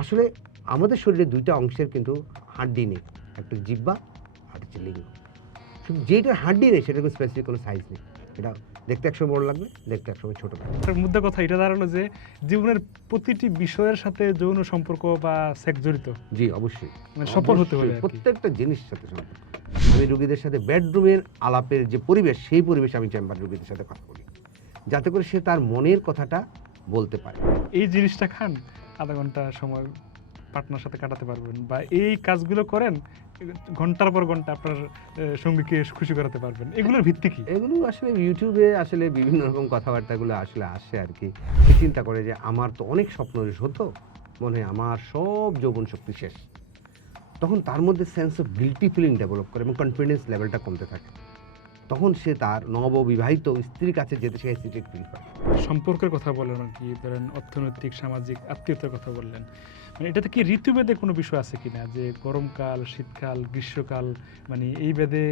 আসলে আমাদের শরীরে ২ টা অংশের কিন্তু হাড্ডি নেই। একটা জিহ্বা আর হচ্ছে লিঙ্গ। শুধু যেটার হাড্ডি নেই সেটার কোনো স্পেসিফিক কোনো সাইজ নেই। এটা দেখতে একসময় বড় লাগবে, দেখতে একসময় ছোট লাগবে। এর মুদ্রা কথা এটা দাঁড়ালো যে জীবনের প্রতিটি বিষয়ের সাথে যৌন সম্পর্ক বা সেক্স জড়িত। জি, অবশ্যই। মানে সফল হতে হলে অবশ্যই আরকি। প্রত্যেকটা জিনিসের সাথে সম্পর্ক। আমি রোগীদের সাথে বেডরুমের আলাপের যে পরিবেশ, সেই পরিবেশে আমি চেম্বার রোগীদের সাথে কথা বলি। যাতে করে সে তার মনের কথাটা বলতে পারে। এই জিনিসটা খান, ০.৫ ঘন্টা সময় পার্টনার সাথে কাটাতে পারবেন বা এই কাজগুলো করেন, ঘন্টার পর ঘন্টা আপনার সঙ্গীকে খুশি করাতে পারবেন। এগুলোর ভিত্তি কি? এগুলো আসলে ইউটিউবে আসলে বিভিন্ন রকম কথাবার্তাগুলো আসলে আসে আরকি। সে চিন্তা করে যে আমার তো অনেক স্বপ্ন হতো। মনে হয় আমার সব যৌবন শক্তি শেষ। তখন তার মধ্যে sense of guilty feeling develop করে এবং কনফিডেন্স লেভেলটা কমতে থাকে। তখন সে তার নববিবাহিত স্ত্রীর কাছে যেতে সে হেসিটেট ফিল করে। সম্পর্কের কথা বললেন আরকি, ধরেন অর্থনৈতিক, সামাজিক, আত্মীয়তার কথা বললেন। মানে এটাতে কি ঋতুভেদে কোনো বিষয় আছে কিনা? যে গরমকাল, শীতকাল, গ্রীষ্মকাল, মানে এই ভেদে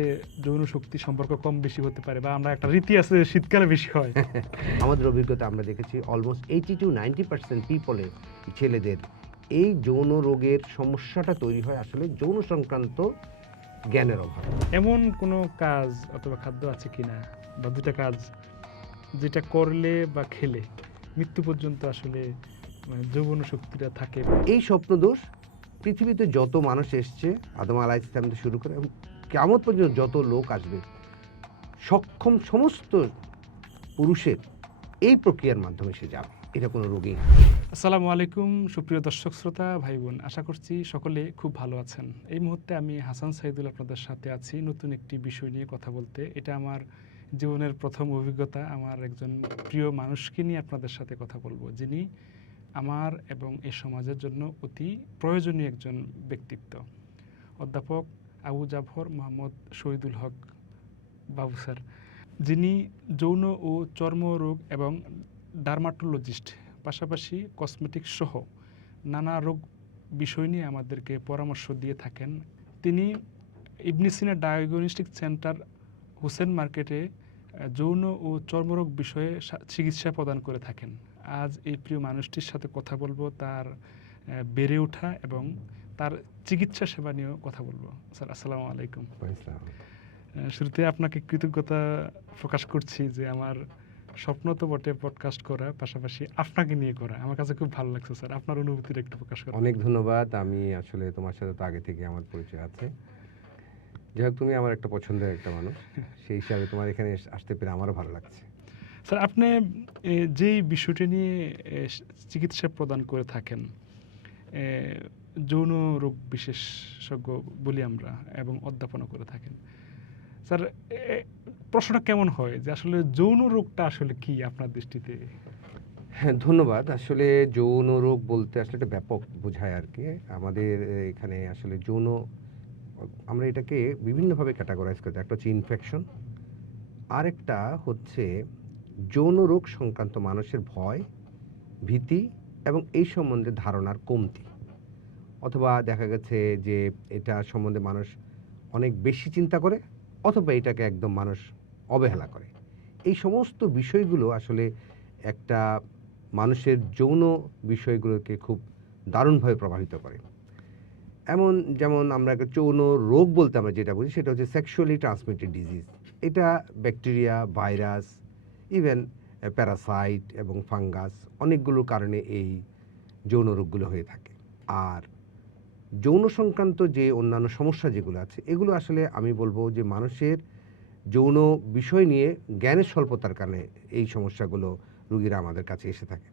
যৌন শক্তি সম্পর্ক কম বেশি হতে পারে বা আমরা একটা রীতি আছে যে শীতকালে বেশি হয়। আমাদের অভিজ্ঞতা আমরা দেখেছি অলমোস্ট 80-90% পিপলের ছেলেদের এই যৌন রোগের সমস্যাটা তৈরি হয় আসলে যৌন সংক্রান্ত জ্ঞানের অভাবে। এমন কোনো কাজ অথবা খাদ্য আছে কিনা বা ২ টা কাজ যেটা করলে বা খেলে মৃত্যু পর্যন্ত আসলে মানে যৌবন শক্তিটা থাকে? এই স্বপ্নদোষ পৃথিবীতে যত মানুষ এসছে আদম আলাইহিস সালাম থেকে শুরু করে এবং কিয়ামত পর্যন্ত যত লোক আসবে সক্ষম সমস্ত পুরুষের এই প্রক্রিয়ার মাধ্যমে সে যাবে। এটা কোনো রোগী না। আসসালামু আলাইকুম সুপ্রিয় দর্শক শ্রোতা ভাই বোন, আশা করছি সকলে খুব ভালো আছেন। এই মুহূর্তে আমি হাসান সাইদুল আপনাদের সাথে আছি নতুন একটি বিষয় নিয়ে কথা বলতে। এটা আমার জীবনের প্রথম অভিজ্ঞতা। আমার একজন প্রিয় মানুষকে নিয়ে আপনাদের সাথে কথা বলবো, যিনি আমার এবং এই সমাজের জন্য অতি প্রয়োজনীয় একজন ব্যক্তিত্ব। অধ্যাপক আবু জাফর মোহাম্মদ শহীদুল হক বাবু স্যার, যিনি যৌন ও চর্মরোগ এবং ডার্মাটোলজিস্ট, পাশাপাশি কসমেটিক্স সহ নানা রোগ বিষয় নিয়ে আমাদেরকে পরামর্শ দিয়ে থাকেন। তিনি ইবনে সিনা ডায়াগনস্টিক সেন্টার, হোসেন মার্কেটে যৌন ও চর্মরোগ বিষয়ে চিকিৎসা প্রদান করে থাকেন। আজ এই প্রিয় মানুষটির সাথে কথা বলবো তার বেড়ে ওঠা এবং তার চিকিৎসা সেবা নিয়েও কথা বলবো। স্যার আসসালামু আলাইকুম। শুরুতে আপনাকে কৃতজ্ঞতা প্রকাশ করছি যে আমার স্বপ্ন তো বটে পডকাস্ট করা, পাশাপাশি আপনাকে নিয়ে করা। আমার কাছে খুব ভালো লাগছে স্যার। আপনার অনুভূতিটা একটু প্রকাশ করেন। অনেক ধন্যবাদ। আমি আসলে তোমার সাথে তো আগে থেকে আমার পরিচয় আছে। যাই হোক তুমি আমার একটা পছন্দের একটা মানুষ। সেই হিসাবে তোমার এখানে আসতে পেরে আমারও ভালো লাগছে। স্যার আপনি যেই বিষয়টি নিয়ে চিকিৎসা প্রদান করে থাকেন, এ যৌন রোগ বিশেষজ্ঞ বলি আমরা এবং অধ্যাপনা করে থাকেন। স্যার প্রশ্নটা কেমন হয় যে আসলে যৌন রোগটা আসলে কি আপনার দৃষ্টিতে? হ্যাঁ, ধন্যবাদ। আসলে যৌন রোগ বলতে আসলে এটা ব্যাপক বোঝায় আরকি। আমাদের এখানে আসলে যৌন আমরা এটাকে বিভিন্নভাবে ক্যাটেগরাইজ করি। একটা হচ্ছে ইনফেকশন, আরেকটা হচ্ছে যৌন রোগ সংক্রান্ত মানুষের ভয়, ভীতি এবং এই সম্বন্ধে ধারণার কমতি। অথবা দেখা গেছে যে এটা সম্বন্ধে মানুষ অনেক বেশি চিন্তা করে অথবা এটাকে একদম মানুষ অবহেলা করে। এই সমস্ত বিষয়গুলো আসলে একটা মানুষের যৌন বিষয়গুলোকে খুব দারুণভাবে প্রভাবিত করে। যেমন আমরা একটা যৌন রোগ বলতে আমরা যেটা বুঝি সেটা হচ্ছে সেক্সুয়ালি ট্রান্সমিটেড ডিজিজ। এটা ব্যাকটেরিয়া, ভাইরাস, ইভেন প্যারাসাইট এবং ফাঙ্গাস অনেকগুলো কারণে এই যৌন রোগগুলো হয়ে থাকে। আর যৌন সংক্রান্ত যে অন্যান্য সমস্যা যেগুলো আছে এগুলো আসলে আমি বলবো যে মানুষের যৌন বিষয় নিয়ে জ্ঞানের স্বল্পতার কারণে এই সমস্যাগুলো রোগীরা আমাদের কাছে এসে থাকে।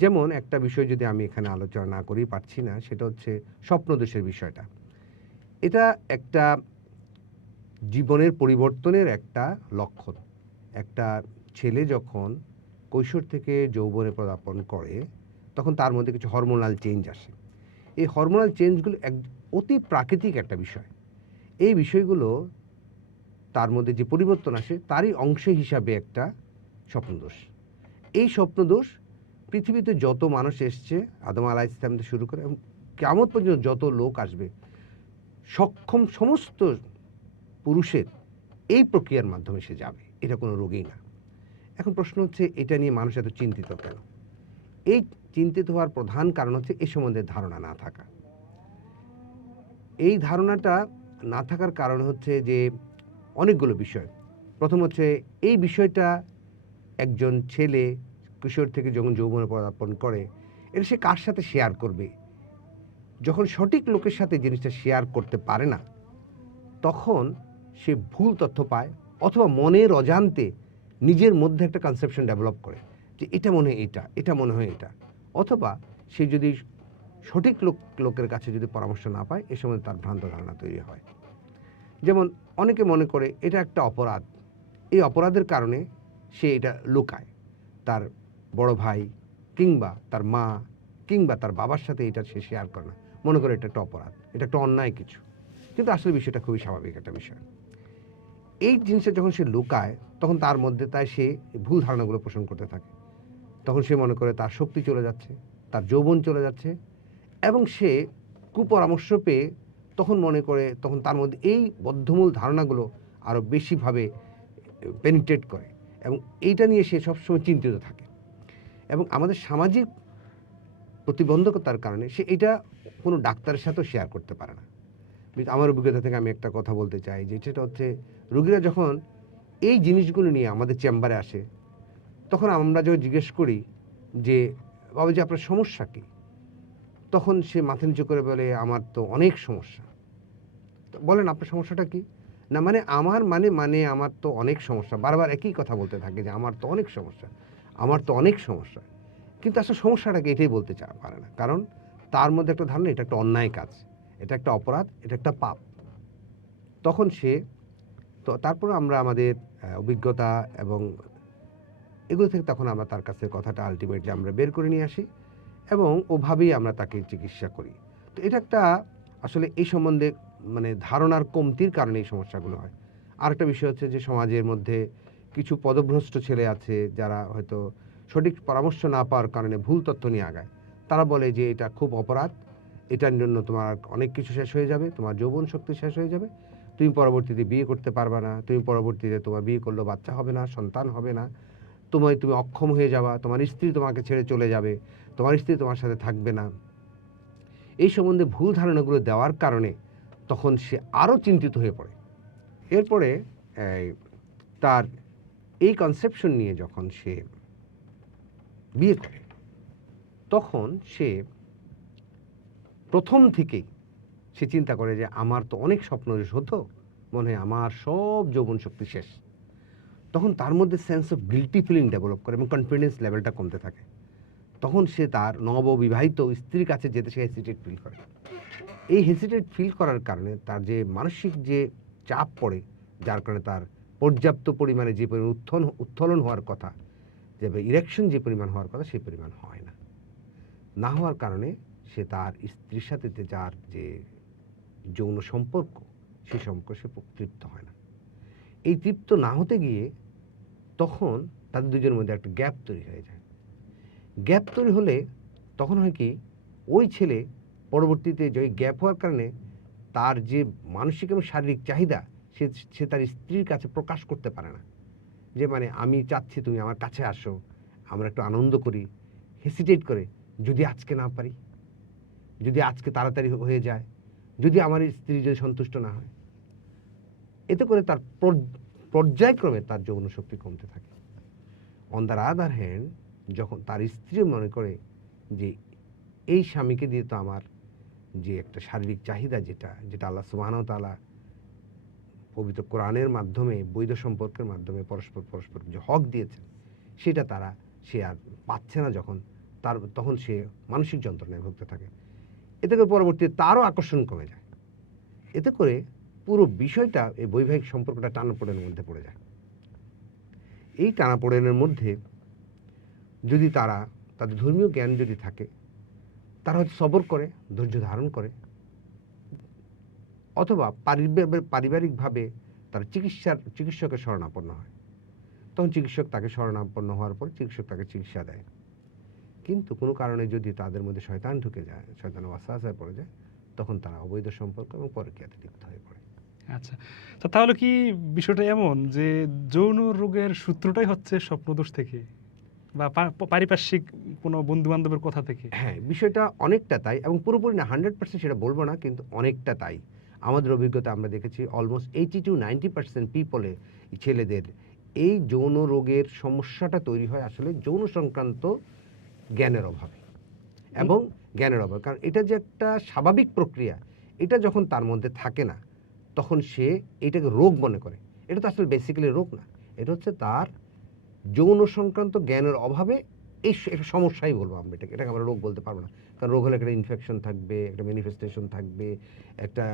যেমন একটা বিষয় যদি আমি এখানে আলোচনা না করেই পারছি না, সেটা হচ্ছে স্বপ্নদোষের বিষয়টা। এটা একটা জীবনের পরিবর্তনের একটা লক্ষণ। একটা ছেলে যখন কৈশোর থেকে যৌবনে পদার্পণ করে তখন তার মধ্যে কিছু হরমোনাল চেঞ্জ আসে। এই হরমোনাল চেঞ্জগুলো অতি প্রাকৃতিক একটা বিষয়। এই বিষয়গুলো তার মধ্যে যে পরিবর্তন আসে তারই অংশ হিসাবে একটা স্বপ্নদোষ। এই স্বপ্নদোষ পৃথিবীতে যত মানুষ এসছে আদম আলাইহিস সালাম থেকে শুরু করে এবং কিয়ামত পর্যন্ত যত লোক আসবে সক্ষম সমস্ত পুরুষের এই প্রক্রিয়ার মাধ্যমে সে যাবে। এটা কোনো রোগই না। এখন প্রশ্ন হচ্ছে এটা নিয়ে মানুষ এত চিন্তিত কেন? এই চিন্তিত হওয়ার প্রধান কারণ হচ্ছে এ সম্বন্ধে ধারণা না থাকা। এই ধারণাটা না থাকার কারণ হচ্ছে যে অনেকগুলো বিষয়। প্রথম হচ্ছে এই বিষয়টা একজন ছেলে কিশোর থেকে যখন যৌবনে পদার্পণ করে, এটা সে কার সাথে শেয়ার করবে? যখন সঠিক লোকের সাথে জিনিসটা শেয়ার করতে পারে না, তখন সে ভুল তথ্য পায়, অথবা মনের অজান্তে নিজের মধ্যে একটা কনসেপশন ডেভেলপ করে যে এটা মনে হয় এটা, এটা মনে হয় এটা। অথবা সে যদি সঠিক লোকের কাছে যদি পরামর্শ না পায়, এ সময় তার ভ্রান্ত ধারণা তৈরি হয়। যেমন অনেকে মনে করে এটা একটা অপরাধ, এই অপরাধের কারণে সে এটা লুকায়, তার বড় ভাই কিংবা তার মা কিংবা তার বাবার সাথে এটা সে শেয়ার করে না, মনে করে এটা একটা অপরাধ, এটা একটা অন্যায় কিছু। কিন্তু আসলে বিষয়টা খুবই স্বাভাবিক একটা বিষয়। এই জিনিসটা যখন সে লুকায়, তখন তার মধ্যে তাই সে ভুল ধারণাগুলো পোষণ করতে থাকে। তখন সে মনে করে তার শক্তি চলে যাচ্ছে, তার যৌবন চলে যাচ্ছে, এবং সে কুপরামর্শ পেয়ে তখন মনে করে, তখন তার মধ্যে এই বদ্ধমূল ধারণাগুলো আরও বেশিভাবে পেনিট্রেট করে, এবং এইটা নিয়ে সে সবসময় চিন্তিত থাকে। এবং আমাদের সামাজিক প্রতিবন্ধকতার কারণে সে এটা কোনো ডাক্তারের সাথেও শেয়ার করতে পারে না। আমার অভিজ্ঞতা থেকে আমি একটা কথা বলতে চাই, যে সেটা হচ্ছে রোগীরা যখন এই জিনিসগুলো নিয়ে আমাদের চেম্বারে আসে, তখন আমরা যখন জিজ্ঞেস করি যে বাবাজি আপনার সমস্যা কী, তখন সে মাথা নিচু করে বলে আমার তো অনেক সমস্যা। তো বলেন আপনার সমস্যাটা কি? না মানে আমার আমার তো অনেক সমস্যা, বারবার একই কথা বলতে থাকে যে আমার তো অনেক সমস্যা, আমার তো অনেক সমস্যা। কিন্তু আসলে সমস্যাটাকে এটাই বলতে পারে না, কারণ তার মধ্যে একটা ধারণা এটা একটা অন্যায় কাজ, এটা একটা অপরাধ, এটা একটা পাপ। তখন সে তো তারপর আমরা আমাদের অভিজ্ঞতা এবং এগুলো থেকে তখন আমরা তার কাছে কথাটা আলটিমেটলি আমরা বের করে নিয়ে আসি, এবং ওভাবেই আমরা তাকে চিকিৎসা করি। তো এটা একটা আসলে এই সম্বন্ধে মানে ধারণার কমতির কারণে এই সমস্যাগুলো হয়। আরেকটা বিষয় হচ্ছে যে সমাজের মধ্যে কিছু পদভ্রষ্ট ছেলে আছে যারা হয়তো সঠিক পরামর্শ না পাওয়ার কারণে ভুল তথ্য নিয়ে আগায়। তারা বলে যে এটা খুব অপরাধ, এটার জন্য তোমার অনেক কিছু শেষ হয়ে যাবে, তোমার যৌবন শক্তি শেষ হয়ে যাবে, তুমি পরবর্তীতে বিয়ে করতে পারবে না, তুমি পরবর্তীতে তোমার বিয়ে করলেও বাচ্চা হবে না, সন্তান হবে না, তুমি অক্ষম হয়ে যাবা, তোমার স্ত্রী তোমাকে ছেড়ে চলে যাবে, তোমার স্ত্রী তোমার সাথে থাকবে না। এই সম্বন্ধে ভুল ধারণাগুলো দেওয়ার কারণে তখন সে আরও চিন্তিত হয়ে পড়ে। এরপরে তার এই কনসেপশন নিয়ে যখন সে বিয়ে করে, তখন সে প্রথম থেকেই সে চিন্তা করে যে আমার তো অনেক স্বপ্ন হতো, মনে হয় আমার সব যৌবন শক্তি শেষ। তখন তার মধ্যে sense of guilty feeling develop করে এবং কনফিডেন্স লেভেলটা কমতে থাকে। তখন সে তার নববিবাহিত স্ত্রীর কাছে যেতে সে হেসিটেট ফিল করে। এই হেসিটেট ফিল করার কারণে তার যে মানসিক যে চাপ পড়ে, যার কারণে তার পর্যাপ্ত পরিমাণে যে পরিমাণ উত্থোলন হওয়ার কথা, যে ইরেকশন যে পরিমাণ হওয়ার কথা, সেই পরিমাণ হয় না। না হওয়ার কারণে সে তার স্ত্রীর সাথে যার যে যৌন সম্পর্ক, সেই সম্পর্ক সে তৃপ্ত হয় না। এই তৃপ্ত না হতে গিয়ে তখন তাদের দুজনের মধ্যে একটা গ্যাপ তৈরি হয়ে যায়। গ্যাপ তৈরি হলে তখন হয় কি, ওই ছেলে পরবর্তীতে যে গ্যাপ হওয়ার কারণে তার যে মানসিক এবং শারীরিক চাহিদা সে তার স্ত্রীর কাছে প্রকাশ করতে পারে না, যে মানে আমি চাচ্ছি তুমি আমার কাছে আসো, আমরা একটু আনন্দ করি। হেসিটেট করে, যদি আজকে না পারি, যদি আজকে তাড়াতাড়ি হয়ে যায়, যদি আমার স্ত্রী যদি সন্তুষ্ট না হয়। এতে করে তার পর্যায়ক্রমে তার যৌন শক্তি কমতে থাকে। অন দ্য আদার হ্যান্ড, যখন তার স্ত্রী মনে করে যে এই স্বামীকে দিয়ে তো আমার যে একটা শারীরিক চাহিদা, যেটা আল্লাহ সুবহানাহু ওয়া তাআলা পবিত্র কোরআনের মাধ্যমে বৈধ সম্পর্কের মাধ্যমে পরস্পর যে হক দিয়েছেন, সেটা সে আর পাচ্ছে না, তখন সে মানসিক যন্ত্রণায় ভুগতে থাকে। এতে করে পরবর্তীতে তারও আকর্ষণ কমে যায়। এতে করে পুরো বিষয়টা, এই বৈবাহিক সম্পর্কটা টানাপোড়েনের মধ্যে পড়ে যায়। এই টানাপোড়েনের মধ্যে যদি তাদের ধর্মীয় জ্ঞান যদি থাকে, তারা হয়তো সবর করে, ধৈর্য ধারণ করে, অথবা পারিবারিকভাবে তারা চিকিৎসকের শরণাপন্ন হয়। তখন চিকিৎসক তাকে শরণাপন্ন হওয়ার পর চিকিৎসক তাকে চিকিৎসা দেয়। কিন্তু কোনো কারণে যদি তাদের মধ্যে শয়তান ঢুকে যায়, শয়তানের ওয়াসওয়াসায় পড়ে যায়, তখন তারা অবৈধ সম্পর্ক এবং পরকীয়াতে লিপ্ত হয়ে পড়ে। আচ্ছা, তো তাহলে কি বিষয়টা এমন যে যৌন রোগের সূত্রটাই হচ্ছে স্বপ্নদোষ থেকে? বা পারিপার্শ্বিক কোনো বন্ধু বান্ধবের কথা থেকে? হ্যাঁ, বিষয়টা অনেকটা তাই এবং পুরোপুরি না 100% সেটা বলবো না, কিন্তু অনেকটা তাই। আমাদের অভিজ্ঞতা আমরা দেখেছি অলমোস্ট 80-90% পিপলে ছেলেদের এই যৌন রোগের সমস্যাটা তৈরি হয় আসলে যৌন সংক্রান্ত জ্ঞানের অভাবে এবং জ্ঞানের অভাবে। কারণ এটা যে একটা স্বাভাবিক প্রক্রিয়া, এটা যখন তার মধ্যে থাকে না, তখন সে এটাকে রোগ মনে করে। এটা তো আসলে বেসিক্যালি রোগ না। এটা হচ্ছে তার যৌন সংক্রান্ত জ্ঞানের অভাবে একটা সমস্যাই বলবো আমরা এটাকে। এটাকে আমরা রোগ বলতে পারবো না। কারণ রোগ হলে একটা ইনফেকশন থাকবে, একটা ম্যানিফেস্টেশন থাকবে, একটা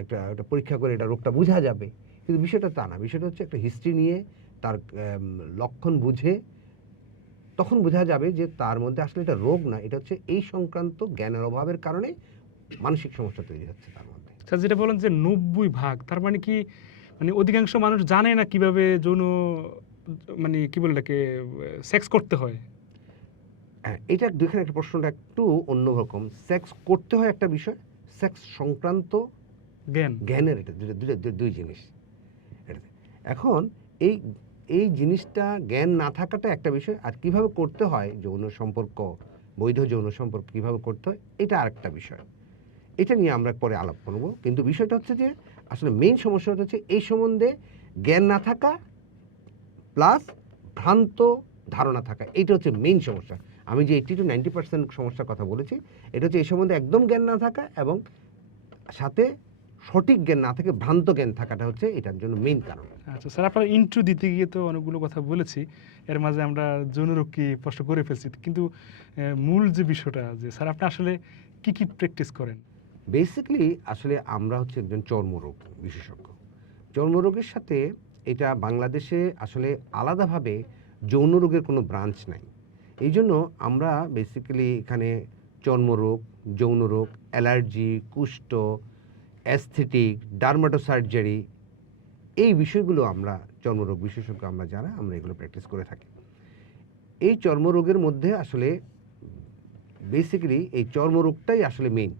একটা একটা পরীক্ষা করে এটা রোগটা বোঝা যাবে। কিন্তু বিষয়টা তা না। বিষয়টা হচ্ছে একটা হিস্ট্রি নিয়ে তার লক্ষণ বুঝে তখন বোঝা যাবে যে তার মধ্যে আসলে এটা রোগ না, এটা হচ্ছে এই সংক্রান্ত জ্ঞানের অভাবের কারণে মানসিক সমস্যা তৈরি হচ্ছে তার মধ্যে। স্যার যেটা বলেন যে 90 ভাগ, তার মানে কি, মানে অধিকাংশ মানুষ জানে না কিভাবে যৌন, মানে কি বলে এটাকে, সেক্স করতে হয়? হ্যাঁ, এটা দেখেন একটা প্রশ্নটা একটু অন্যরকম। সেক্স করতে হয় একটা বিষয়, সেক্স সংক্রান্ত জ্ঞান। জ্ঞানের এটা দুই জিনিস। এটা এখন এই এই জিনিসটা জ্ঞান না থাকাটা একটা বিষয়, আর কিভাবে করতে হয় যৌন সম্পর্ক, বৈধ যৌন সম্পর্ক কিভাবে করতে হয় এটা আরেকটা বিষয়। এটা নিয়ে আমরা পরে আলাপ করব, কিন্তু বিষয়টা হচ্ছে যে আসলে মেইন সমস্যাটা হচ্ছে এই সম্বন্ধে জ্ঞান না থাকা প্লাস ভ্রান্ত ধারণা থাকা। এইটা হচ্ছে মেইন সমস্যা। আমি যে 80-90% সমস্যার কথা বলেছি, এটা হচ্ছে এই সম্বন্ধে একদম জ্ঞান না থাকা এবং সাথে সঠিক জ্ঞান না থেকে ভ্রান্ত জ্ঞান থাকাটা হচ্ছে এটার জন্য মেইন কারণ। আচ্ছা স্যার, আপনার ইন্ট্রো দিতে গিয়ে তো অনেকগুলো কথা বলেছি, এর মাঝে আমরা যৌনরোগ কি স্পষ্ট করে ফেলছি, কিন্তু মূল যে বিষয়টা, যে স্যার আপনি আসলে কি কি প্র্যাকটিস করেন? বেসিক্যালি আসলে আমরা হচ্ছে একজন চর্মরোগ বিশেষজ্ঞ। চর্মরোগের সাথে এটা বাংলাদেশে আসলে আলাদাভাবে যৌন রোগের কোনো ব্রাঞ্চ নাই। এই জন্য আমরা বেসিক্যালি এখানে চর্মরোগ, যৌন রোগ, অ্যালার্জি, কুষ্ঠ, অ্যাস্থেটিক, ডার্মাটোসার্জারি, এই বিষয়গুলো আমরা চর্মরোগ বিশেষজ্ঞ আমরা যারা আমরা এগুলো প্র্যাকটিস করে থাকি। এই চর্মরোগের মধ্যে আসলে বেসিক্যালি এই চর্মরোগটাই আসলে মেইন,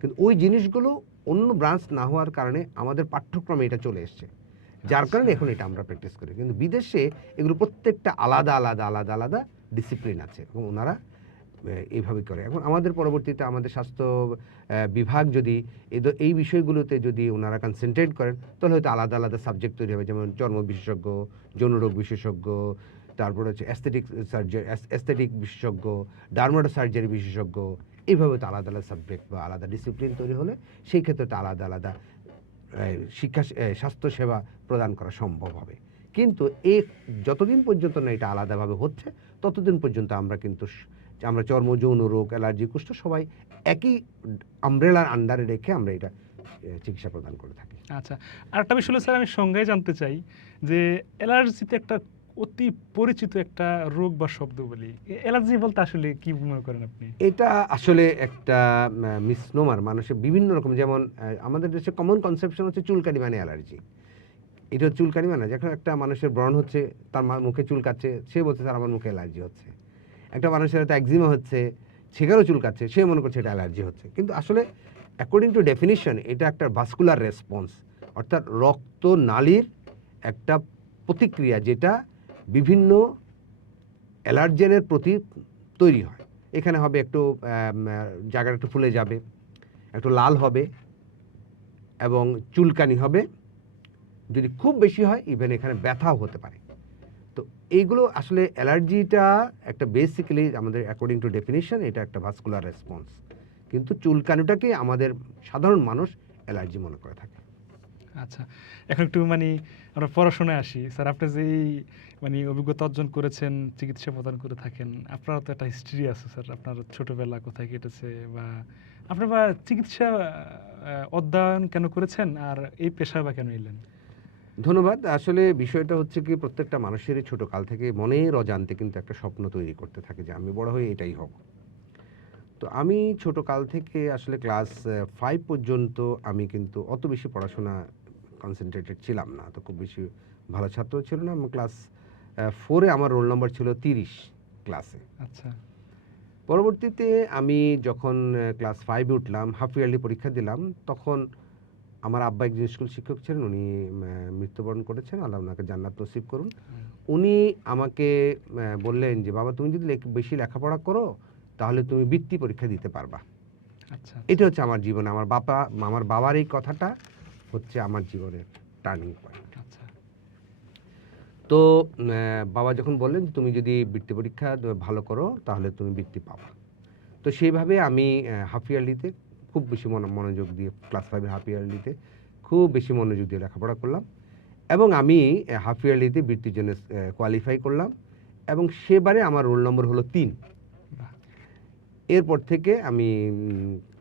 কিন্তু ওই জিনিসগুলো অন্য ব্রাঞ্চ না হওয়ার কারণে আমাদের পাঠ্যক্রমে এটা চলে এসছে, যার কারণে এখন এটা আমরা প্র্যাকটিস করি। কিন্তু বিদেশে এগুলো প্রত্যেকটা আলাদা আলাদা আলাদা আলাদা ডিসিপ্লিন আছে এবং ওনারা এইভাবে করে। এখন আমাদের পরবর্তীতে আমাদের স্বাস্থ্য বিভাগ যদি এই বিষয়গুলোতে যদি ওনারা কনসেন্ট্রেট করেন, তাহলে হয়তো আলাদা আলাদা সাবজেক্ট তৈরি হবে, যেমন চর্ম বিশেষজ্ঞ, যৌনরোগ বিশেষজ্ঞ, তারপরে হচ্ছে অ্যাস্থেটিক বিশেষজ্ঞ, ডার্মাটো সার্জারি বিশেষজ্ঞ। এইভাবে তো আলাদা আলাদা সাবজেক্ট বা আলাদা ডিসিপ্লিন তৈরি হলে সেই ক্ষেত্রে তো আলাদা আলাদা স্বাস্থ্যসেবা প্রদান করা সম্ভব হবে। কিন্তু যতদিন পর্যন্ত না এটা আলাদাভাবে হচ্ছে, ততদিন পর্যন্ত আমরা চর্ম, যৌন রোগ, অ্যালার্জি, কুষ্ঠ সবাই একই আমব্রেলার আন্ডারে রেখে আমরা এটা চিকিৎসা প্রদান করে থাকি। আচ্ছা, আরেকটা বিষয় হলো স্যার, আমি সংজ্ঞায় জানতে চাই যে অ্যালার্জিতে একটা অতি পরিচিত একটা রোগ বা শব্দ বলি, অ্যালার্জি বলতে আসলে কি মনে করেন আপনি? এটা আসলে একটা মিসনোমার। মানুষের বিভিন্ন রকম, যেমন আমাদের দেশে কমন কনসেপশন হচ্ছে চুলকানি মানে অ্যালার্জি। এটা চুলকানি মানে যখন একটা মানুষের ব্রণ হচ্ছে, তার মুখে চুলকাচ্ছে, সে বলছে স্যার আমার মুখে অ্যালার্জি হচ্ছে। একটা মানুষের হয়তো একজিমা হচ্ছে, সেখানেও চুলকাচ্ছে, সে মনে করছে এটা অ্যালার্জি হচ্ছে। কিন্তু আসলে অ্যাকর্ডিং টু ডেফিনিশন এটা একটা ভাস্কুলার রেসপন্স, অর্থাৎ রক্ত নালীর একটা প্রতিক্রিয়া, যেটা বিভিন্ন অ্যালার্জেনের প্রতি তৈরি হয়। এখানে হবে একটু জায়গাটা একটু ফুলে যাবে, একটু লাল হবে এবং চুলকানি হবে। যদি খুব বেশি হয় ইভেন এখানে ব্যথাও হতে পারে। তো এইগুলো আসলে অ্যালার্জিটা একটা বেসিক্যালি আমাদের অ্যাকর্ডিং টু ডেফিনিশন এটা একটা ভাস্কুলার রেসপন্স, কিন্তু চুলকানিটাকে আমাদের সাধারণ মানুষ অ্যালার্জি মনে করে থাকে। আচ্ছা, এখন একটু মানে আমরা পড়াশোনায় আসি স্যার। আপনি যেই মানে অভিজ্ঞতা অর্জন করেছেন, চিকিৎসা প্রদান করে থাকেন, আপনার তো একটা হিস্ট্রি আছে স্যার। আপনার ছোটবেলা কোথায় কেটেছে, বা আপনার বা চিকিৎসা অধ্যয়ন কেন করেছেন, আর এই পেশায় বা কেন এলেন? ধন্যবাদ। আসলে বিষয়টা হচ্ছে কি, প্রত্যেকটা মানুষেরই ছোট কাল থেকে মনের অজান্তে কিন্তু একটা স্বপ্ন তৈরি করতে থাকে যে আমি বড় হয়ে এটাই হব। তো আমি ছোট কাল থেকে আসলে ক্লাস 5 পর্যন্ত আমি কিন্তু অত বেশি পড়াশোনা কনসেন্ট্রেটেড ছিলাম না, তো খুব বেশি ভালো ছাত্র ছিল না। ক্লাস 4 এ আমার রোল নাম্বার ছিল 30 ক্লাসে। আচ্ছা। পরবর্তীতে আমি যখন ক্লাস 5 এ উঠলাম, হাফ ইয়ারলি পরীক্ষা দিলাম, তখন আমার আব্বা একজন স্কুল শিক্ষক ছিলেন, উনি মৃত্যুবরণ করেছেন, আল্লাহ ওনাকে জান্নাত নসিব করুন। উনি আমাকে বললেন যে বাবা তুমি যদি বেশি লেখাপড়া করো তাহলে তুমি বৃত্তি পরীক্ষা দিতে পারবা। আচ্ছা এটা হচ্ছে আমার জীবনে আমার বাবার এই কথাটা হচ্ছে আমার জীবনের টার্নিং পয়েন্ট। আচ্ছা তো বাবা যখন বললেন তুমি যদি বৃত্তি পরীক্ষা ভালো করো তাহলে তুমি বৃত্তি পাবা। তো সেইভাবে আমি হাফ ইয়ারলিতে খুব বেশি মনোযোগ দিয়ে ক্লাস 5-এর হাফ ইয়ারলিতে খুব বেশি মনোযোগ দিয়ে লেখাপড়া করলাম এবং আমি হাফ ইয়ারলিতে বৃত্তির জন্য কোয়ালিফাই করলাম এবং সেবারে আমার রোল নম্বর হলো 3। বাহ, এরপর থেকে আমি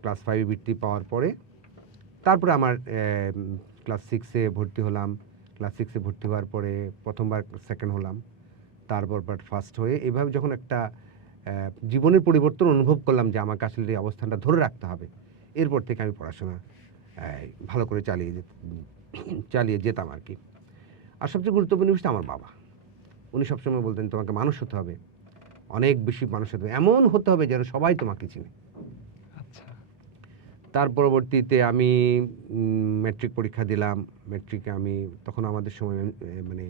ক্লাস 5-এ বৃত্তি পাওয়ার পরে তারপরে আমার ক্লাস 6-এ ভর্তি হলাম। ক্লাস 6-এ ভর্তি হওয়ার পরে প্রথমবার সেকেন্ড হলাম, তারপর ফার্স্ট হয়ে এভাবে যখন একটা জীবনের পরিবর্তন অনুভব করলাম যে আমাকে আসলে এই অবস্থানটা ধরে রাখতে হবে, এরপর থেকে আমি পড়াশোনা ভালো করে চালিয়ে যেতাম আর কি। আর সবচেয়ে গুরুত্বপূর্ণ বিষয়টা আমার বাবা, উনি সবসময় বলতেন তোমাকে মানুষ হতে হবে, অনেক বেশি মানুষ হতে হবে, এমন হতে হবে যেন সবাই তোমাকে চিনে। আচ্ছা তার পরবর্তীতে আমি ম্যাট্রিক পরীক্ষা দিলাম। ম্যাট্রিকে আমি তখন আমাদের সময় মানে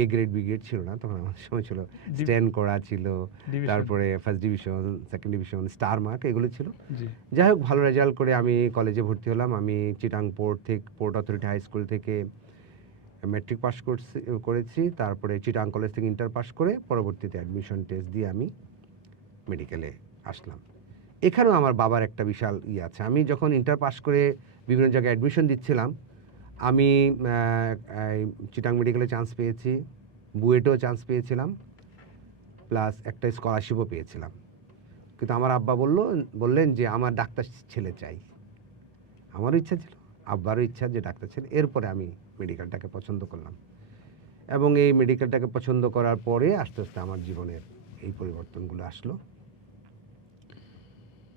এ গ্রেড বি গ্রেড ছিল না, তখন আমাদের সময় ছিল স্ট্যান্ড করা ছিল, ডিভিশন। তারপরে first division, second division, star mark, এগুলো ছিল। জি যাই হোক ভালো রেজাল্ট করে আমি কলেজে ভর্তি হলাম। আমি Chittagong port authority high school থেকে ম্যাট্রিক পাস করেছি, তারপরে চিটাং কলেজ থেকে ইন্টার পাস করে পরবর্তীতে অ্যাডমিশন টেস্ট দিয়ে আমি মেডিকেলে আসলাম। এখানেও আমার বাবার একটা বিশাল আছে। আমি যখন ইন্টার পাস করে বিভিন্ন জায়গায় অ্যাডমিশন দিচ্ছিলাম, আমি চিটাং মেডিকেলে চান্স পেয়েছি, বুয়েটেও চান্স পেয়েছিলাম, প্লাস একটা স্কলারশিপও পেয়েছিলাম। কিন্তু আমার আব্বা বললেন যে আমার ডাক্তার ছেলে চাই। আমারও ইচ্ছা ছিল, আব্বারও ইচ্ছা যে ডাক্তার ছেলে। এরপরে আমি মেডিকেলটাকে পছন্দ করলাম এবং এই মেডিকেলটাকে পছন্দ করার পরে আস্তে আস্তে আমার জীবনের এই পরিবর্তনগুলো আসলো।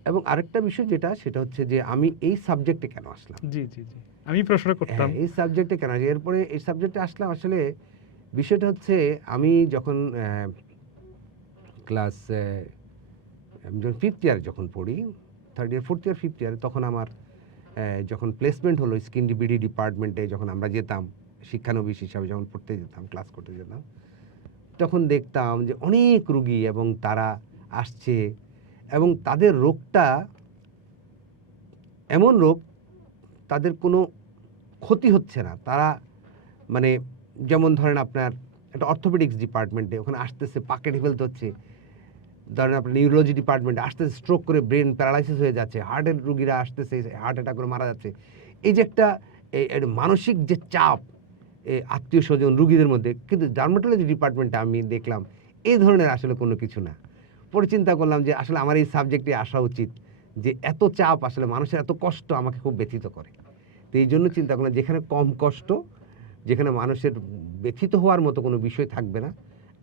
এবং আরেকটা বিষয় সেটা হচ্ছে যে আমি এই সাবজেক্টে কেন আসলাম। জি জি জি আমি প্রশ্ন করতাম। এই সাবজেক্টে কেন আসলাম, এরপরে এই সাবজেক্টে আসলাম। আসলে বিষয়টা হচ্ছে আমি যখন ক্লাস যখন 5th ইয়ারে যখন পড়ি, 3rd ইয়ার 4th ইয়ার 5th ইয়ারে, তখন আমার যখন প্লেসমেন্ট হলো স্কিন বিডি ডিপার্টমেন্টে, যখন আমরা যেতাম শিক্ষানবিশ হিসাবে, যখন পড়তে যেতাম, ক্লাস করতে যেতাম, তখন দেখতাম যে অনেক রুগী এবং তারা আসছে এবং তাদের রোগটা এমন রোগ, তাদের কোনো ক্ষতি হচ্ছে না। তারা মানে যেমন ধরেন আপনার একটা অর্থোপেডিক্স ডিপার্টমেন্টে ওখানে আসতেছে পাকে ফেলতে হচ্ছে, ধরেন আপনার নিউরোলজি ডিপার্টমেন্টে আসতেছে স্ট্রোক করে ব্রেন প্যারালাইসিস হয়ে যাচ্ছে, হার্টের রুগীরা আসতেছে হার্ট অ্যাটাক করে মারা যাচ্ছে। এই যে একটা মানসিক যে চাপ আত্মীয় স্বজন রুগীদের মধ্যে, কিন্তু ডার্মাটোলজি ডিপার্টমেন্টে আমি দেখলাম এই ধরনের আসলে কোনো কিছু না। পরে চিন্তা করলাম যে আসলে আমার এই সাবজেক্টে আসা উচিত, যে এত চাপ আসলে মানুষের এত কষ্ট আমাকে খুব ব্যথিত করে। তো এই জন্য চিন্তা করলাম যেখানে কম কষ্ট, যেখানে মানুষের ব্যথিত হওয়ার মতো কোনো বিষয় থাকবে না,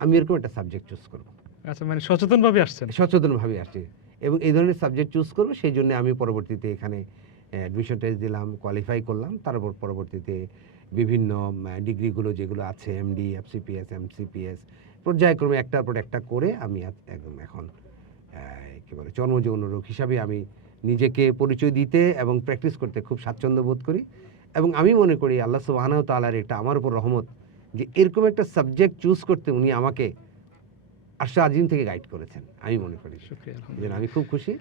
আমি এরকম একটা সাবজেক্ট চুজ করব। আচ্ছা মানে সচেতনভাবে আসছেন। সচেতনভাবে আসছে এবং এই ধরনের সাবজেক্ট চুজ করবো, সেই জন্য আমি পরবর্তীতে এখানে অ্যাডমিশন টেস্ট দিলাম, কোয়ালিফাই করলাম। তারপর পরবর্তীতে বিভিন্ন ডিগ্রিগুলো যেগুলো আছে, এমডি, এফসিপিএস, এমসিপিএস, পর্যায়ক্রমে একটার পর একটা করে আমি একদম এখন কী বলে চর্মযৌন রোগ হিসাবে আমি নিজেকে পরিচয় দিতে এবং প্র্যাকটিস করতে খুব স্বাচ্ছন্দ্য বোধ করি। এবং আমি মনে করি আল্লাহ সুবহানাহু ওয়া তাআলার এটা আমার উপর রহমত যে এরকম একটা সাবজেক্ট চুজ করতে উনি আমাকে আরশে আজিম থেকে গাইড করেছেন, আমি মনে করি। শুকরিয়া, এই জন্য আলহামদুলিল্লাহ। আমি খুব খুশি,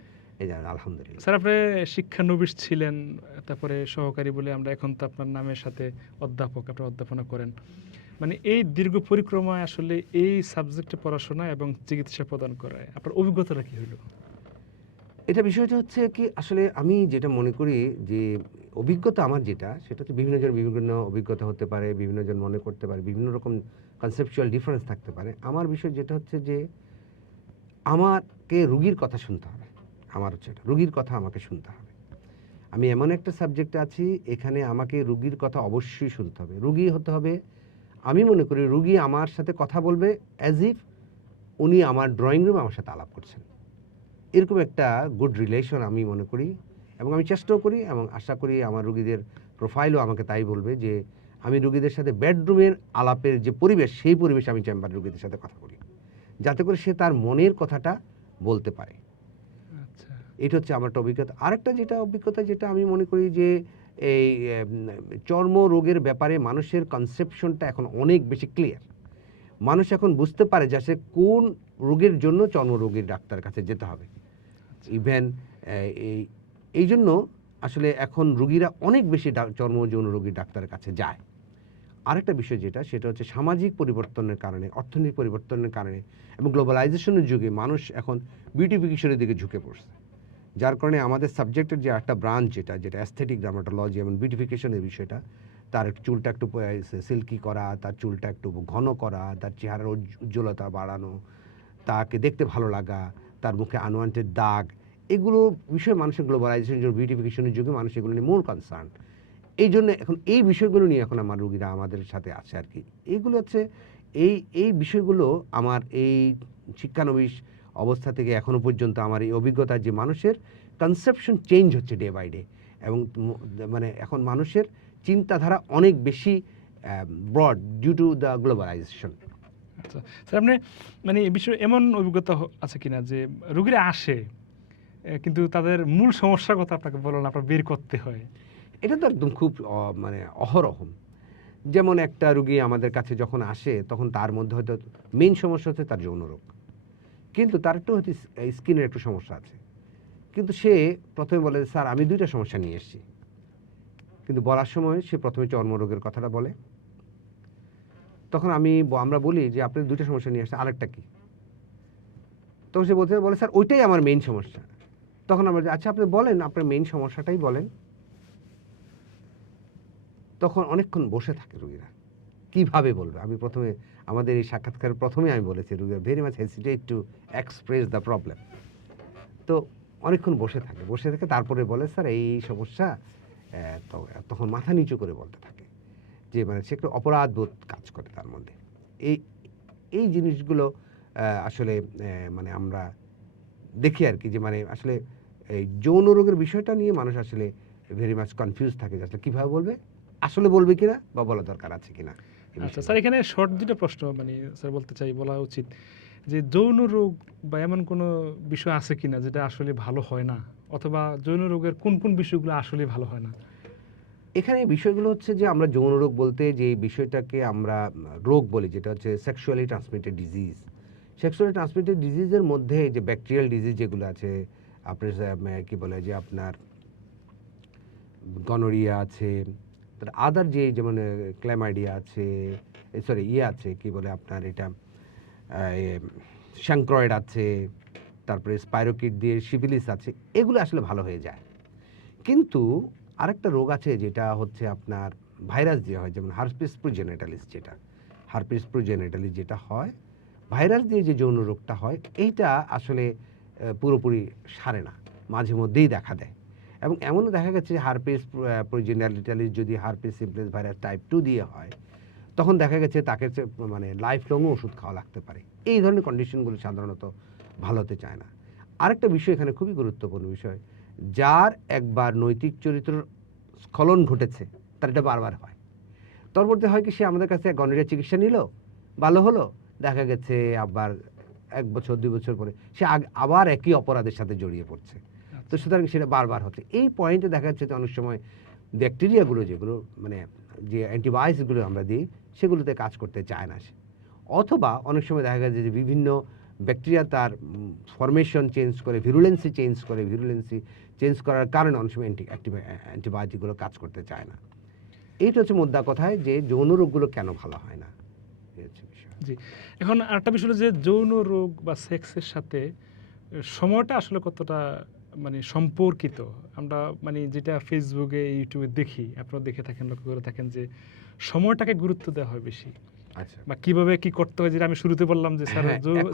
এই জন্য আলহামদুলিল্লাহ। স্যার আপনি শিক্ষানবিশ ছিলেন, তারপরে সহকারী বলে আমরা, এখন তো আপনার নামের সাথে অধ্যাপক, আপনি অধ্যাপনা করেন। মানে এই দীর্ঘ পরিক্রমায় আসলে এই সাবজেক্টে পড়াশোনা এবং চিকিৎসা প্রদান করায় আপনার অভিজ্ঞতাটা কি হলো? এটা বিষয়টা হচ্ছে কি, আসলে আমি যেটা মনে করি যে অভিজ্ঞতা আমার সেটা হচ্ছে বিভিন্ন জন বিভিন্ন অভিজ্ঞতা হতে পারে, বিভিন্ন জন মনে করতে পারে, বিভিন্ন রকম কনসেপচুয়াল ডিফারেন্স থাকতে পারে। আমার বিষয় যেটা হচ্ছে যে আমাকে রুগীর কথা শুনতে হবে। আমার হচ্ছে এটা, রুগীর কথা আমাকে শুনতে হবে। আমি এমন একটা সাবজেক্টে আছি, এখানে আমাকে রুগীর কথা অবশ্যই শুনতে হবে। রুগী হতে হবে, আমি মনে করি রুগী আমার সাথে কথা বলবে অ্যাজ ইফ উনি আমার ড্রয়িং রুমে আমার সাথে আলাপ করছেন। এরকম একটা গুড রিলেশন আমি মনে করি এবং আমি চেষ্টাও করি এবং আশা করি আমার রুগীদের প্রোফাইলও আমাকে তাই বলবে যে আমি রুগীদের সাথে বেডরুমের আলাপের যে পরিবেশ, সেই পরিবেশে আমি চেম্বার রুগীদের সাথে কথা বলি, যাতে করে সে তার মনের কথাটা বলতে পারে। আচ্ছা এটা হচ্ছে আমার একটা অভিজ্ঞতা। আরেকটা অভিজ্ঞতা যেটা আমি মনে করি যে এই চর্ম রোগের ব্যাপারে মানুষের কনসেপশনটা এখন অনেক বেশি ক্লিয়ার। মানুষ এখন বুঝতে পারে যে সে কোন রোগের জন্য চর্মরোগীর ডাক্তারের কাছে যেতে হবে। ইভেন এই জন্য আসলে এখন রোগীরা অনেক বেশি চর্ম যৌন রোগীর ডাক্তারের কাছে যায়। আরেকটা বিষয় সেটা হচ্ছে সামাজিক পরিবর্তনের কারণে, অর্থনৈতিক পরিবর্তনের কারণে এবং গ্লোবালাইজেশনের যুগে মানুষ এখন বিউটিফিকেশনের দিকে ঝুঁকে পড়ছে, যার কারণে আমাদের সাবজেক্টের যে একটা ব্রাঞ্চ যেটা অ্যাস্থেটিক ডার্মাটোলজি এবং বিউটিফিকেশনের বিষয়টা, তার চুলটা একটু সিল্কি করা, তার চুলটা একটু ঘন করা, তার চেহারার উজ্জ্বলতা বাড়ানো, তাকে দেখতে ভালো লাগা, তার মুখে আনওয়ান্টেড দাগ, এগুলো বিষয়ে মানুষের গ্লোবালাইজেশনের বিউটিফিকেশনের যুগে মানুষ এগুলো নিয়ে মোর কনসার্ন। এই জন্য এখন এই বিষয়গুলো নিয়ে এখন আমার রোগীরা আমাদের সাথে আছে আর কি। এইগুলো হচ্ছে এই বিষয়গুলো আমার এই শিক্ষানবিশ অবস্থা থেকে এখনো পর্যন্ত আমার এই অভিজ্ঞতা যে মানুষের কনসেপশন চেঞ্জ হচ্ছে ডে বাই ডে, এবং মানে এখন মানুষের চিন্তাধারা অনেক বেশি broad due to the globalisation. আচ্ছা স্যার, আপনি মানে এই বিষয়ে এমন অভিজ্ঞতা আছে কিনা যে রোগীরা আসে কিন্তু তাদের মূল সমস্যার কথা আপনাকে বলেন, আপনার বের করতে হয়? এটা তো একদম খুব মানে অহরহম। যেমন একটা রুগী আমাদের কাছে যখন আসে তখন তার মধ্যে হয়তো মেইন সমস্যা হচ্ছে তার যৌন রোগ, কিন্তু তার একটু হয়তো স্কিনের একটু সমস্যা আছে, কিন্তু সে প্রথমে বলে স্যার আমি 2টা সমস্যা নিয়ে এসেছি, কিন্তু বলার সময় সে প্রথমে চর্মরোগের কথাটা বলে। তখন আমরা বলি যে আপনি 2টা সমস্যা নিয়ে আসছেন, আরেকটা কি? তখন সে বলে স্যার ওইটাই আমার মেইন সমস্যা। তখন আমরা আচ্ছা আপনি বলেন, আপনার মেইন সমস্যাটাই বলেন। তখন অনেকক্ষণ বসে থাকে রোগীরা, কিভাবে বলবে। আমি প্রথমে আমাদের এই সাক্ষাৎকারের প্রথমে আমি বলেছি রোগীরা very much hesitate to express the problem. তো অনেকক্ষণ বসে থেকে তারপরে বলে স্যার এই সমস্যা। তখন মাথা নিচু করে বলতে থাকে যে মানে সে একটু অপরাধ বোধ কাজ করে তার মধ্যে। এই এই জিনিসগুলো আসলে মানে আমরা দেখি আর কি, যে মানে আসলে এই যৌন রোগের বিষয়টা নিয়ে মানুষ আসলে ভেরি মাচ কনফিউজ থাকে যে আসলে কীভাবে বলবে, আসলে বলবে কিনা বা বলা দরকার আছে কিনা। আচ্ছা স্যার, এখানে শর্ট 2টা প্রশ্ন মানে স্যার বলতে চাই, বলা উচিত যে যৌন রোগ বা এমন কোনো বিষয় আছে কিনা যেটা আসলে ভালো হয় না, অথবা যৌন রোগের কোন কোন বিষয়গুলো আসলে ভালো হয় না? এখানে বিষয়গুলো হচ্ছে যে আমরা যৌন রোগ বলতে যে বিষয়টাকে আমরা রোগ বলি, যেটা হচ্ছে sexually transmitted disease. Sexually transmitted ডিজিজের মধ্যে যে ব্যাকটেরিয়াল ডিজিজ যেগুলো আছে, আপনার কি বলে যে আপনার গনোরিয়া আছে, তার আদার যেমন ক্ল্যামাইডিয়া আছে, আছে কি বলে আপনার এটা শ্যাঙ্ক্রয়েড আছে, তারপরে স্পাইরোকিট দিয়ে সিফিলিস আছে, এগুলো আসলে ভালো হয়ে যায়। কিন্তু আরেকটা রোগ আছে যেটা হচ্ছে আপনার ভাইরাস দিয়ে হয়, যেমন হার্পিস প্রোজেনিটালিস যেটা হয়, ভাইরাস দিয়ে যে যৌন রোগটা হয়, এইটা আসলে পুরোপুরি সারে না, মাঝে মধ্যেই দেখা দেয়। এবং এমনও দেখা গেছে হার্পিস প্রোজেনিটালিস যদি হার্পিস সিমপ্লেক্স ভাইরাস টাইপ 2 দিয়ে হয়, তখন দেখা গেছে তাকে মানে লাইফ লং ওষুধ খাওয়া লাগতে পারে। এই ধরনের কন্ডিশনগুলো সাধারণত ভালো হতে চায় না। আরেকটা বিষয় এখানে খুবই গুরুত্বপূর্ণ বিষয়, যার একবার নৈতিক চরিত্রের স্খলন ঘটেছে তার এটা বারবার হয়। পরবর্তী হয় কি, সে আমাদের কাছে গনোরিয়া চিকিৎসা নিল, ভালো হলো, দেখা গেছে আবার 1 বছর 2 বছর পরে সে আবার একই অপরাধের সাথে জড়িয়ে পড়ছে। তো সুতরাং সেটা বারবার হচ্ছে। এই পয়েন্টে দেখা যাচ্ছে যে অনেক সময় ব্যাকটেরিয়াগুলো যেগুলো মানে যে অ্যান্টিবায়োটিকগুলো আমরা দিই সেগুলোতে কাজ করতে চায় না সে, অথবা অনেক সময় দেখা গেছে যে বিভিন্ন ব্যাকটেরিয়া তার ফরমেশন চেঞ্জ করে, ভিরুলেন্সি চেঞ্জ করার কারণে অনেক সময় অ্যান্টিবায়োটিকগুলো কাজ করতে চায় না। এইটা হচ্ছে মোদ্দা কথায় যে যৌন রোগগুলো কেন ভালো হয় না, এই হচ্ছে বিষয়। জি, এখন আরেকটা বিষয় হলো যে যৌন রোগ বা সেক্সের সাথে সময়টা আসলে কতটা মানে সম্পর্কিত। আমরা মানে যেটা ফেসবুকে ইউটিউবে দেখি, আপনারা দেখে থাকেন, লক্ষ্য করে থাকেন যে সময়টাকে গুরুত্ব দেওয়া হয় বেশি, আচ্ছা, বা কিভাবে কি করতে হয়, যেটা আমি শুরুতে বললাম যে স্যার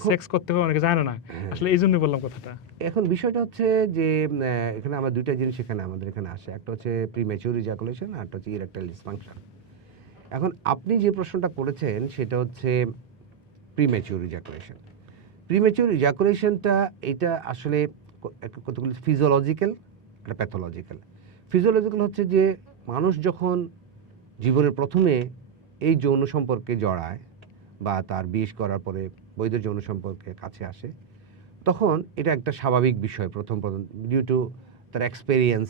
সেক্স করতে হয় অনেকে জানে না, আসলে এই জন্যই বললাম কথাটা। এখন বিষয়টা হচ্ছে যে এখানে আমরা 2টা জিনিস এখানে আমাদের এখানে আসে, একটা হচ্ছে প্রিম্যাচিউর ইজাকুলেশন আর একটা হচ্ছে ইরেকটাইল ডিসফাংশন। এখন আপনি যে প্রশ্নটা করেছেন সেটা হচ্ছে প্রিম্যাচিউর ইজাকুলেশনটা এটা আসলে কতগুলো ফিজিওলজিক্যাল আর প্যাথোলজিক্যাল। ফিজিওলজিক্যাল হচ্ছে যে মানুষ যখন জীবনের প্রথমে এই যৌন সম্পর্কে জড়ায় বা তার বিয়ে করার পরে বৈধ যৌন সম্পর্কে কাছে আসে, তখন এটা একটা স্বাভাবিক বিষয়। প্রথম ডিউ টু তার এক্সপেরিয়েন্স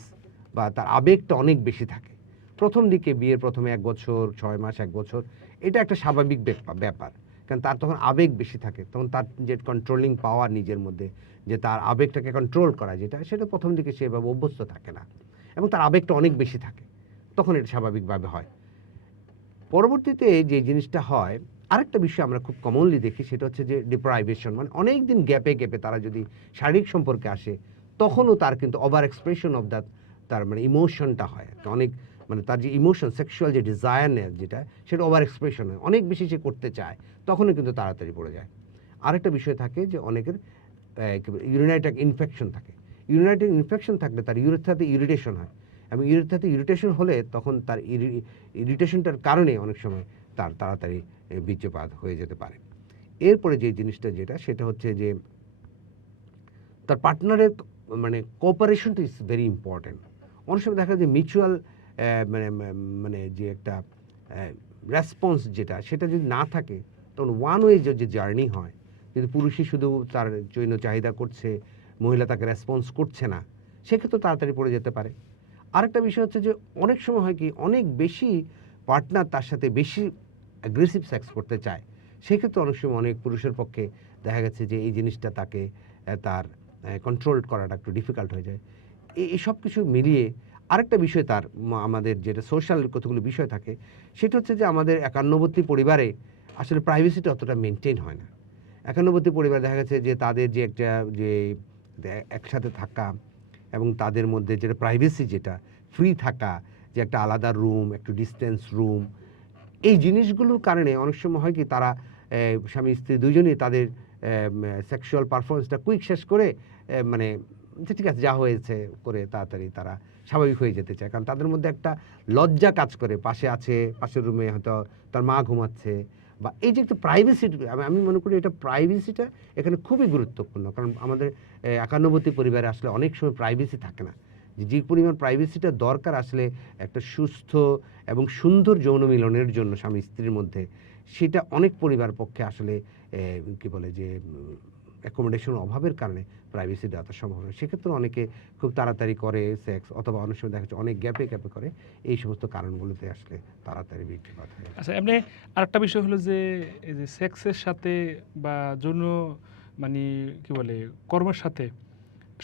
বা তার আবেগটা অনেক বেশি থাকে প্রথম দিকে, বিয়ের প্রথমে 1 বছর 6 মাস 1 বছর, এটা একটা স্বাভাবিক ব্যাপার কারণ তার তখন আবেগ বেশি থাকে, তখন তার যে কন্ট্রোলিং পাওয়ার নিজের মধ্যে, যে তার আবেগটাকে কন্ট্রোল করা যেটা, সেটা প্রথম দিকে সেভাবে অভ্যস্ত থাকে না এবং তার আবেগটা অনেক বেশি থাকে, তখন এটা স্বাভাবিকভাবে হয়। পরবর্তীতে যে জিনিসটা হয়, আরেকটা বিষয় আমরা খুব কমনলি দেখি, সেটা হচ্ছে যে ডিপ্রাইভেশন, মানে অনেক দিন গ্যাপে গ্যাপে তারা যদি শারীরিক সম্পর্কে আসে, তখনও তার কিন্তু ওভার এক্সপ্রেশন অফ দ্যাট, তার মানে ইমোশনটা হয় অনেক, মানে তার যে ইমোশন, সেক্সুয়াল যে ডিজায়ারনেস যেটা, সেটা ওভার এক্সপ্রেশন হয়, অনেক বেশি সে করতে চায়, তখনও কিন্তু তাড়াতাড়ি পড়ে যায়। আরেকটা বিষয় থাকে যে অনেকের ইউরিনারি ইনফেকশন থাকে। ইউরিনারি ইনফেকশন থাকলে তার ইউরেথ্রাতে ইরিটেশন হয়, এবং ইউরেথ্রাতে ইরিটেশন হলে তখন তার ইরিটেশনটার কারণে অনেক সময় তার তাড়াতাড়ি বীর্যপাত হয়ে যেতে পারে। এরপরে যে জিনিসটা যেটা, সেটা হচ্ছে যে তার পার্টনারের মানে কোঅপারেশনটা ইজ ভেরি ইম্পর্টেন্ট। অনেক সময় দেখা যায় যে মিউচুয়াল মানে মানে যে একটা রেসপন্স যেটা, সেটা যদি না থাকে, তখন ওয়ান ওয়ে যে জার্নি হয়, যদি পুরুষই শুধু তার জৈন চাহিদা করছে, মহিলা তাকে রেসপন্স করছে না, সেক্ষেত্রে তাড়াতাড়ি পড়ে যেতে পারে। আরেকটা বিষয় হচ্ছে যে অনেক সময় হয় কি, অনেক বেশি পার্টনার তার সাথে বেশি অ্যাগ্রেসিভ সেক্স করতে চায়, সেক্ষেত্রে অনেক সময় অনেক পুরুষের পক্ষে দেখা গেছে যে এই জিনিসটা তাকে তার কন্ট্রোল করাটা একটু ডিফিকাল্ট হয়ে যায়। এই সব কিছু মিলিয়ে আরেকটা বিষয় তার আমাদের যেটা সোশ্যাল কতগুলো বিষয় থাকে, সেটা হচ্ছে যে আমাদের একান্নবর্তী পরিবারে আসলে প্রাইভেসিটা অতটা মেনটেন হয় না। একান্নবর্তী পরিবার দেখা গেছে যে তাদের যে একটা যে একসাথে থাকা এবং তাদের মধ্যে যেটা প্রাইভেসি, যেটা ফ্রি থাকা, যে একটা আলাদা রুম, একটু ডিস্টেন্স রুম, এই জিনিসগুলোর কারণে অনেক সময় হয় কি, তারা স্বামী স্ত্রী দুজনেই তাদের সেক্সুয়াল পারফরমেন্সটা কুইক শেষ করে মানে যে ঠিক আছে যা হয়েছে করে তাড়াতাড়ি তারা স্বাভাবিক হয়ে যেতে চায়, কারণ তাদের মধ্যে একটা লজ্জা কাজ করে, পাশে আছে, পাশের রুমে হয়তো তার মা ঘুমাচ্ছে, বা এই যে একটা প্রাইভেসি, আমি মনে করি এটা প্রাইভেসিটা এখানে খুবই গুরুত্বপূর্ণ। কারণ আমাদের একান্নবর্তী পরিবারে আসলে অনেক সময় প্রাইভেসি থাকে না, যে পরিমাণ প্রাইভেসিটা দরকার আসলে একটা সুস্থ এবং সুন্দর যৌন মিলনের জন্য স্বামী স্ত্রীর মধ্যে, সেটা অনেক পরিবার পক্ষে আসলে কি বলে যে অ্যাকোমোডেশনের অভাবের কারণে প্রাইভেসি দেওয়া সম্ভব হয়। সেক্ষেত্রে অনেকে খুব তাড়াতাড়ি করে সেক্স, অথবা অনেক সময় দেখা যাচ্ছে অনেক গ্যাপে গ্যাপে করে, এই সমস্ত কারণগুলোতে আসলে তাড়াতাড়ি বীর্যপাত হয়। আচ্ছা, এমনি আরেকটা বিষয় হলো যে এই যে সেক্সের সাথে বা যৌন মানে কি বলে কর্মের সাথে,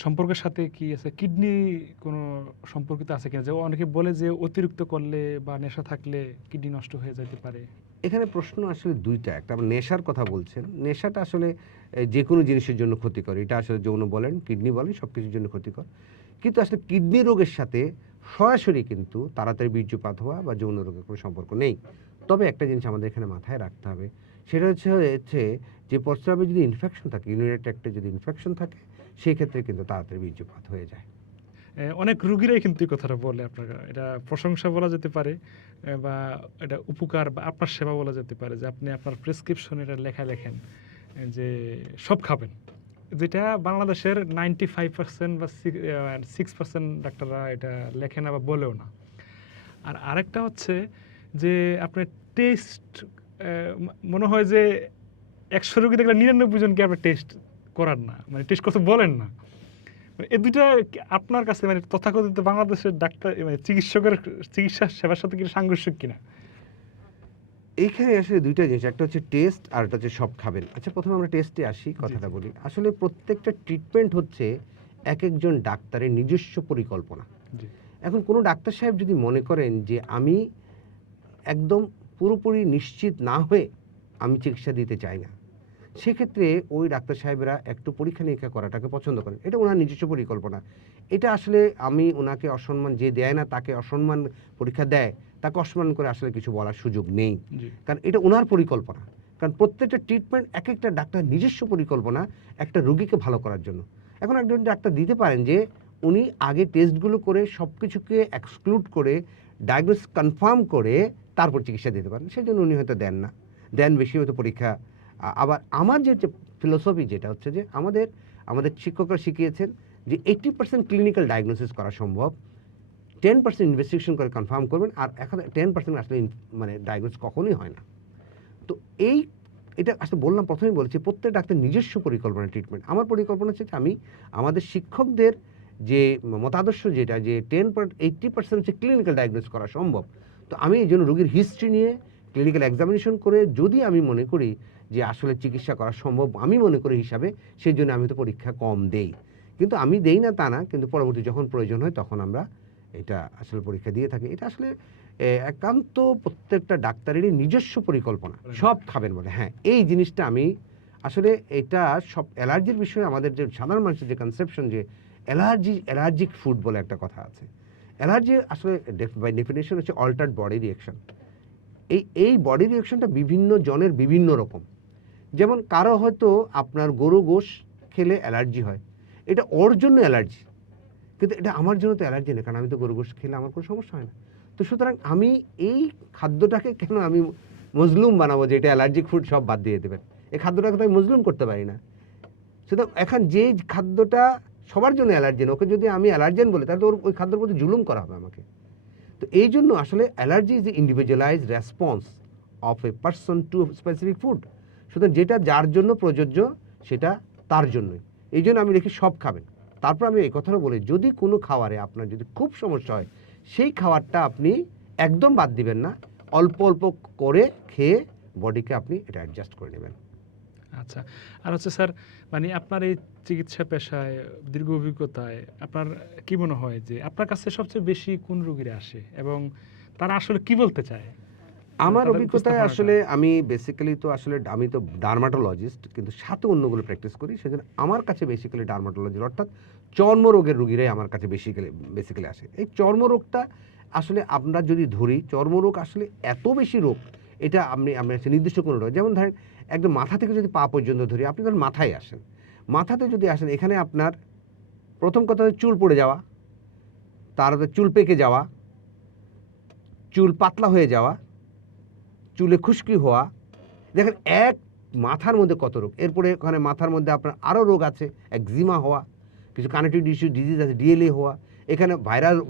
সম্পর্কের সাথে কি আছে কিডনি কোনো সম্পর্কিত আছে কিনা? যে অনেকে বলে যে অতিরিক্ত করলে বা নেশা থাকলে কিডনি নষ্ট হয়ে যেতে পারে। এখানে প্রশ্ন আসলে দুইটা, একটা আপনি নেশার কথা বলছেন, নেশাটা আসলে যে কোনো জিনিসের জন্য ক্ষতিকর, এটা আসলে যৌন বলেন, কিডনি বলেন, সব কিছুর জন্য ক্ষতিকর। কিন্তু আসলে কিডনি রোগের সাথে সরাসরি কিন্তু তাড়াতাড়ি বীর্যপাত হওয়া বা যৌন রোগের কোনো সম্পর্ক নেই। তবে একটা জিনিস আমাদের এখানে মাথায় রাখতে হবে, সেটা হচ্ছে যে প্রস্রাবে যদি ইনফেকশন থাকে, ইউরিনারি ট্র্যাক্টে যদি ইনফেকশন থাকে, সেই ক্ষেত্রে কিন্তু তাড়াতাড়ি বীর্যপাত হয়ে যায়। অনেক রুগীরাই কিন্তু এই কথাটা বলে আপনারা। এটা প্রশংসা বলা যেতে পারে, বা এটা উপকার বা আপনার সেবা বলা যেতে পারে যে আপনি আপনার প্রেসক্রিপশনে এটা লেখা লেখেন যে সব খাবেন। যেটা বাংলাদেশের 95% বা 6% ডাক্তাররা এটা লেখে না বা বলেও না। আর আরেকটা হচ্ছে যে আপনার টেস্ট, মনে হয় যে ১০০ রোগী দেখলে ৯৯ জনকে আপনি টেস্ট করান না, মানে টেস্ট করতে বলেন না। মানে এই দুইটা আপনার কাছে মানে তথাকথিত বাংলাদেশের ডাক্তার মানে চিকিৎসকের চিকিৎসা সেবার সাথে কি সাংঘর্ষিক কিনা? এইখানে আসলে দুইটা জিনিস, একটা হচ্ছে টেস্ট আর একটা হচ্ছে সব খাবেন। আচ্ছা, প্রথমে আমরা টেস্টে আসি, কথাটা বলি। আসলে প্রত্যেকটা ট্রিটমেন্ট হচ্ছে এক একজন ডাক্তারের নিজস্ব পরিকল্পনা। জি, এখন কোনো ডাক্তার সাহেব যদি মনে করেন যে আমি একদম পুরোপুরি নিশ্চিত না হয়ে আমি চিকিৎসা দিতে চাই না, সেক্ষেত্রে ওই ডাক্তার সাহেবরা একটু পরীক্ষা নিরীক্ষা করাটাকে পছন্দ করেন, এটা ওনার নিজস্ব পরিকল্পনা। এটা আসলে আমি ওনাকে অসম্মান, যে দেয় না তাকে অসম্মান, পরীক্ষা দেয় তাকে অসম্মান করে আসলে কিছু বলার সুযোগ নেই, জি, কারণ এটা ওনার পরিকল্পনা। কারণ প্রত্যেকটা ট্রিটমেন্ট এক একটা ডাক্তার নিজস্ব পরিকল্পনা একটা রোগীকে ভালো করার জন্য। এখন একজন ডাক্তার দিতে পারেন যে উনি আগে টেস্টগুলো করে সব কিছুকে এক্সক্লুড করে ডায়াগনোসিস কনফার্ম করে তারপর চিকিৎসা দিতে পারেন, সেই জন্য উনি হয়তো দেন না, দেন বেশি হয়তো পরীক্ষা। আবার আমার যে ফিলোসফি যেটা হচ্ছে যে আমাদের আমাদের শিক্ষকরা শিখিয়েছেন যে 80% ক্লিনিক্যাল ডায়াগনোসিস করা সম্ভব, 10% ইনভেস্টিগেশন করে কনফার্ম করবেন, আর এখন 10% আসলে মানে ডায়াগনোস কখনোই হয় না। তো এটা আসলে বললাম, প্রথমেই বলেছি প্রত্যেক ডাক্তার নিজস্ব পরিকল্পনা ট্রিটমেন্ট। আমার পরিকল্পনা হচ্ছে যে আমি আমাদের শিক্ষকদের যে মতাদর্শ যেটা, যে 80% হচ্ছে ক্লিনিক্যাল ডায়াগনোস করা সম্ভব, তো আমি এই জন্য রোগীর হিস্ট্রি নিয়ে ক্লিনিক্যাল এক্সামিনেশন করে যদি আমি মনে করি যে আসলে চিকিৎসা করা সম্ভব আমি মনে করি হিসাবে, সেই জন্য আমি তো পরীক্ষা কম দেই। কিন্তু আমি দেই না তা না, কিন্তু পরবর্তী যখন প্রয়োজন হয় তখন আমরা এটা আসলে পরীক্ষা দিয়ে থাকি। এটা আসলে একান্ত প্রত্যেকটা ডাক্তারেরই নিজস্ব পরিকল্পনা। সব খাবেন বলে, হ্যাঁ, এই জিনিসটা আমি আসলে এটা সব অ্যালার্জির বিষয়ে আমাদের যে সাধারণ মানুষের যে কনসেপশন যে অ্যালার্জিক ফুড বলে একটা কথা আছে। অ্যালার্জি আসলে বাই ডেফিনেশন হচ্ছে অল্টার্ড বডি রিঅ্যাকশন। এই বডি রিঅ্যাকশনটা বিভিন্ন জনের বিভিন্ন রকম। যেমন কারো হয়তো আপনার গরু গোশ খেলে অ্যালার্জি হয়, এটা ওর জন্য অ্যালার্জি, কিন্তু এটা আমার জন্য তো অ্যালার্জি না, কারণ আমি তো গরু গোশ খেলে আমার কোনো সমস্যা হয় না। তো সুতরাং আমি এই খাদ্যটাকে কেন আমি মজলুম বানাবো যে এটা অ্যালার্জিক ফুড সব বাদ দিয়ে দেবেন? এই খাদ্যটাকে তো আমি মজলুম করতে পারি না। সুতরাং এখন যে খাদ্যটা সবার জন্য অ্যালার্জেন, ওকে যদি আমি অ্যালার্জেন বলি তাহলে তো ওই খাদ্যের প্রতি জুলুম করা হবে আমাকে। তো এই জন্য আসলে allergy is individualised response of a person to specific food. সুতরাং যেটা যার জন্য প্রযোজ্য সেটা তার জন্যই। এই জন্য আমি লিখি সব খাবেন। তারপর আমি এই কথাটা বলি, যদি কোনো খাবারে আপনার যদি খুব সমস্যা হয় সেই খাবারটা আপনি একদম বাদ দিবেন না, অল্প অল্প করে খেয়ে বডিকে আপনি এটা অ্যাডজাস্ট করে নেবেন। আচ্ছা, আর হচ্ছে স্যার, মানে আপনার এই চিকিৎসা পেশায় দীর্ঘ অভিজ্ঞতায় আপনার কি মনে হয় যে আপনার কাছে সবচেয়ে বেশি কোন রোগীরা আসে এবং তারা আসলে কি বলতে চায়? আমার তাদের অভিজ্ঞতায় উপস্থাপনাটা। আসলে আমি বেসিক্যালি তো আসলে আমি তো ডার্মাটোলজিস্ট, কিন্তু সাথে অন্যগুলো প্র্যাকটিস করি, সেজন্য আমার কাছে বেসিক্যালি ডার্মাটোলজির অর্থাৎ চর্মরোগের রোগীরাই আমার কাছে বেসিক্যালি আসে। এই চর্মরোগটা আসলে আমরা যদি ধরি, চর্মরোগ আসলে এত বেশি রোগ, এটা আমরা নির্দিষ্ট কোনো রোগ, যেমন ধরেন একদম মাথা থেকে যদি পা পর্যন্ত ধরি, আপনি ধরেন মাথায় আসেন, মাথাতে যদি আসেন, এখানে আপনার প্রথম কথা হচ্ছে চুল পড়ে যাওয়া, তারপরে চুল পেকে যাওয়া, চুল পাতলা হয়ে যাওয়া, চুলে খুশকি হওয়া। দেখেন এক মাথার মধ্যে কত রোগ। এরপরে ওখানে মাথার মধ্যে আপনার আরও রোগ আছে, একজিমা হওয়া, কিছু কানেক্টিভ টিস্যু ডিজিজ আছে, ডিএলএ হওয়া, এখানে